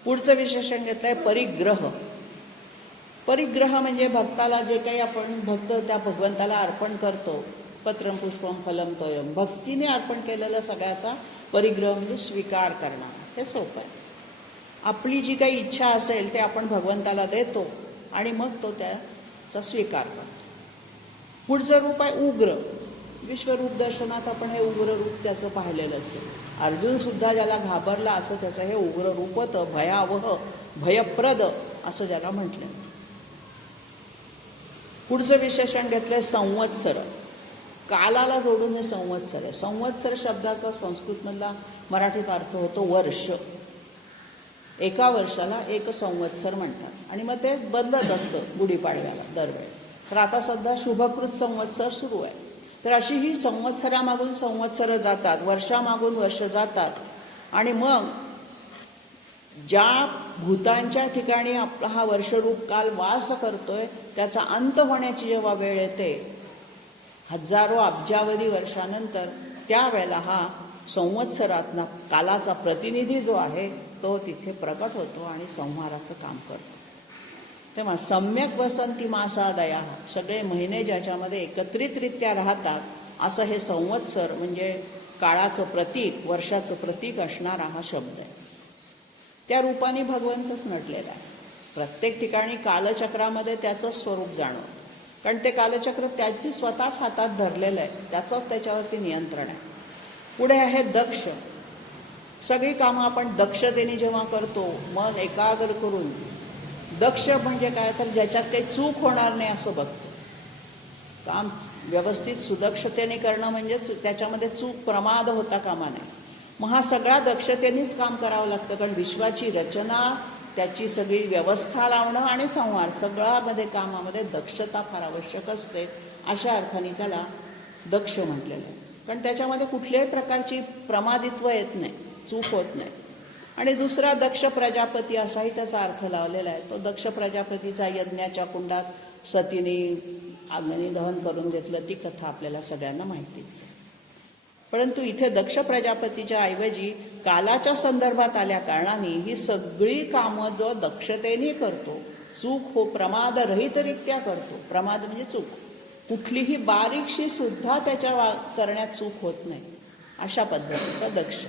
पुढचं विशेषण घेतलं आहे परिग्रह. परिग्रह म्हणजे भक्ताला जे काही आपण भक्त त्या भगवंताला अर्पण करतो, पत्रम पुष्पम फलम तोयम, भक्तीने अर्पण केलेला सगळ्याचा परिग्रह म्हणजे स्वीकार करणं. हे सोपं आहे. आपली जी काही इच्छा असेल ते आपण भगवंताला देतो आणि मग तो त्याचा स्वीकार करतो. पुढचं रूप आहे उग्र. विश्वरूप दर्शनात आपण हे उग्र रूप त्याचं पाहिलेलं असेल. अर्जुनसुद्धा ज्याला घाबरला असं त्याचं हे उग्र रूप होतं, भयावह भयप्रद असं ज्याला म्हटलं. पुढचं विशेषण घेतलंय संवत्सर. कालाला जोडून हे संवत्सर आहे. संवत्सर शब्दाचा संस्कृतमधला मराठीत अर्थ होतो वर्ष. एका वर्षाला एक संवत्सर म्हणतात आणि मग ते बदलत असतं गुढीपाडव्याला दरवेळी. तर आता सध्या शुभकृत संवत्सर सुरू आहे. तर अशी ही संवत्सरामागून संवत्सरं जातात, वर्षामागून वर्ष जातात, आणि मग ज्या भूतांच्या ठिकाणी आपला हा वर्षरूप काल वास करतोय त्याचा अंत होण्याची जेव्हा वेळ येते, हजारो अब्जावधी वर्षानंतर, त्यावेळेला हा संवत्सरातला कालाचा प्रतिनिधी जो आहे तो तिथे प्रकट होतो आणि संहाराचं काम करतो. तेव्हा सम्यक वसंती मासादया, सगळे महिने ज्याच्यामध्ये एकत्रितरित्या राहतात, असं हे संवत्सर म्हणजे काळाचं प्रतीक, वर्षाचं प्रतीक असणारा हा शब्द आहे. त्या रूपाने भगवंतच नटलेला आहे. प्रत्येक ठिकाणी कालचक्रामध्ये त्याचं स्वरूप जाणवतं, कारण ते कालचक्र त्यांनी स्वतःच हातात धरलेलं आहे, त्याचंच त्याच्यावरती नियंत्रण आहे. पुढे आहे दक्ष. सगळी कामं आपण दक्षतेने जेव्हा करतो, मन एकाग्र करून, दक्ष म्हणजे काय तर ज्याच्यात काही चूक होणार नाही असं बघतो. काम व्यवस्थित सुदक्षतेने करणं म्हणजेच त्याच्यामध्ये चूक प्रमाद होता कामा नये. मग हा सगळा दक्षतेनेच काम करावं लागतं, कारण विश्वाची रचना, त्याची सगळी व्यवस्था लावणं आणि संहार, सगळ्यामध्ये कामामध्ये दक्षता फार आवश्यक असते. अशा अर्थाने त्याला दक्ष म्हटलेलं आहे, कारण त्याच्यामध्ये कुठल्याही प्रकारची प्रमादित्व येत नाही, चूक होत नाही. आणि दुसरा दक्ष प्रजापती असाही त्याचा अर्थ लावलेला आहे. तो दक्ष प्रजापतीचा यज्ञाच्या कुंडात सतीने अग्नी दहन करून घेतलं, ती कथा आपल्याला सगळ्यांना माहितीच आहे. परंतु इथे दक्ष प्रजापतीच्या ऐवजी कालाच्या संदर्भात आल्या कारणाने ही सगळी कामं जो दक्षतेने करतो, चूक हो प्रमादरहितरित्या करतो. प्रमाद म्हणजे चूक, कुठलीही बारीकशी सुद्धा त्याच्या करण्यात चूक होत नाही, अशा पद्धतीचा दक्ष.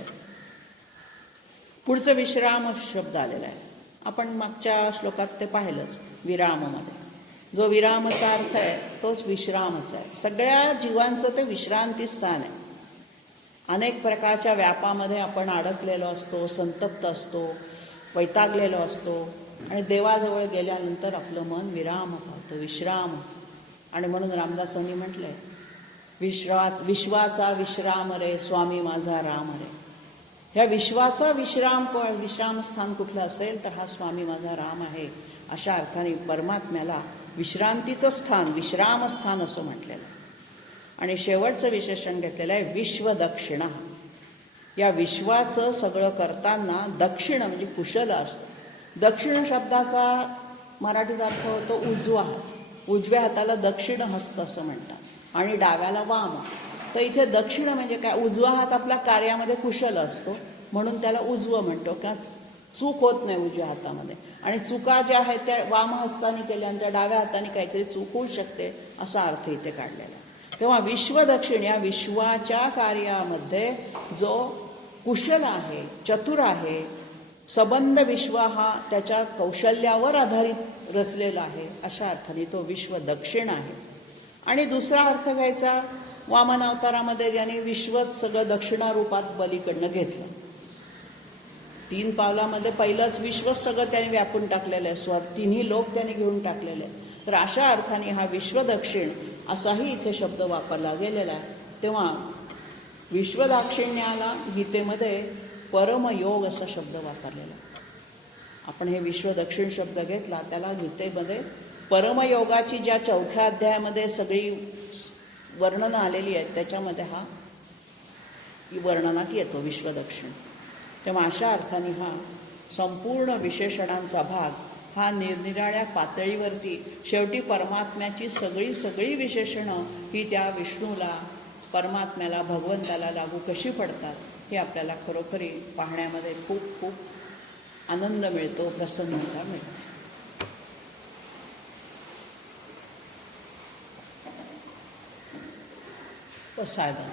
पुढचं विश्राम शब्द आलेला आहे. आपण मागच्या श्लोकात ते पाहिलंच. विराममध्ये जो विरामचा अर्थ आहे तोच विश्रामच आहे. सगळ्या जीवांचं ते विश्रांती स्थान आहे. अनेक प्रकारच्या व्यापामध्ये आपण अडकलेलो असतो, संतप्त असतो, वैतागलेलो असतो, आणि देवाजवळ गेल्यानंतर आपलं मन विराम पावतं, विश्राम. आणि म्हणून रामदासांनी म्हटलंय, विश्वाचा विश्राम रे स्वामी माझा राम रे. ह्या विश्वाचा विश्रामस्थान कुठलं असेल तर हा स्वामी माझा राम आहे. अशा अर्थाने परमात्म्याला विश्रांतीचं स्थान, विश्रामस्थान असं म्हटलेलं आहे. आणि शेवटचं विशेषण घेतलेलं आहे विश्वदक्षिणा. या विश्वाचं सगळं करताना दक्षिण म्हणजे कुशल असतं. दक्षिण शब्दाचा मराठीत अर्थ होतो उजवा हात. उजव्या हाताला दक्षिण हस्त असं म्हणतात आणि डाव्याला वाम. तर इथे दक्षिण म्हणजे काय, उजवा हात आपला कार्यामध्ये कुशल असतो म्हणून त्याला उजवं म्हणतो. का चूक होत नाही उजव्या हातामध्ये, आणि चुका ज्या आहेत त्या वाम हस्ताने केल्या आणि त्या डाव्या हाताने काहीतरी चूक होऊ शकते असा अर्थ इथे काढलेला आहे. तेव्हा विश्वदक्षिण या विश्वाच्या कार्यामध्ये जो कुशल आहे, चतुर आहे, सबंध विश्व हा त्याच्या कौशल्यावर आधारित रचलेला आहे, अशा अर्थाने तो विश्वदक्षिण आहे. आणि दुसरा अर्थ घ्यायचा, वामन अवतारामध्ये ज्याने विश्वच सगळं दक्षिणा रूपात बलीकडनं घेतलं. 3 पावलामध्ये पहिलंच विश्वच सगळं त्याने व्यापून टाकलेलं आहे, तिन्ही लोक त्याने घेऊन टाकलेले आहेत. तर अशा अर्थाने हा विश्वदक्षिण असाही इथे शब्द वापरला गेलेला आहे. तेव्हा विश्वदाक्षिण्याला गीतेमध्ये परमयोग असा शब्द वापरलेला आहे. आपण हे विश्वदक्षिण शब्द घेतला, त्याला गीतेमध्ये परमयोगाची ज्या 4थ्या अध्यायामध्ये सगळी वर्णनं आलेली आहेत त्याच्यामध्ये हा वर्णनात येतो विश्वदक्षिण. तेव्हा अशा अर्थाने हा संपूर्ण विशेषणांचा भाग हा निरनिराळ्या पातळीवरती शेवटी परमात्म्याची सगळी विशेषणं ही त्या विष्णूला, परमात्म्याला, भगवंताला लागू कशी पडतात हे आपल्याला खरोखरी पाहण्यामध्ये खूप खूप आनंद मिळतो, प्रसन्नता मिळते. साधन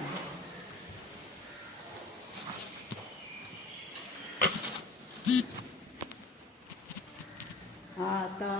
आता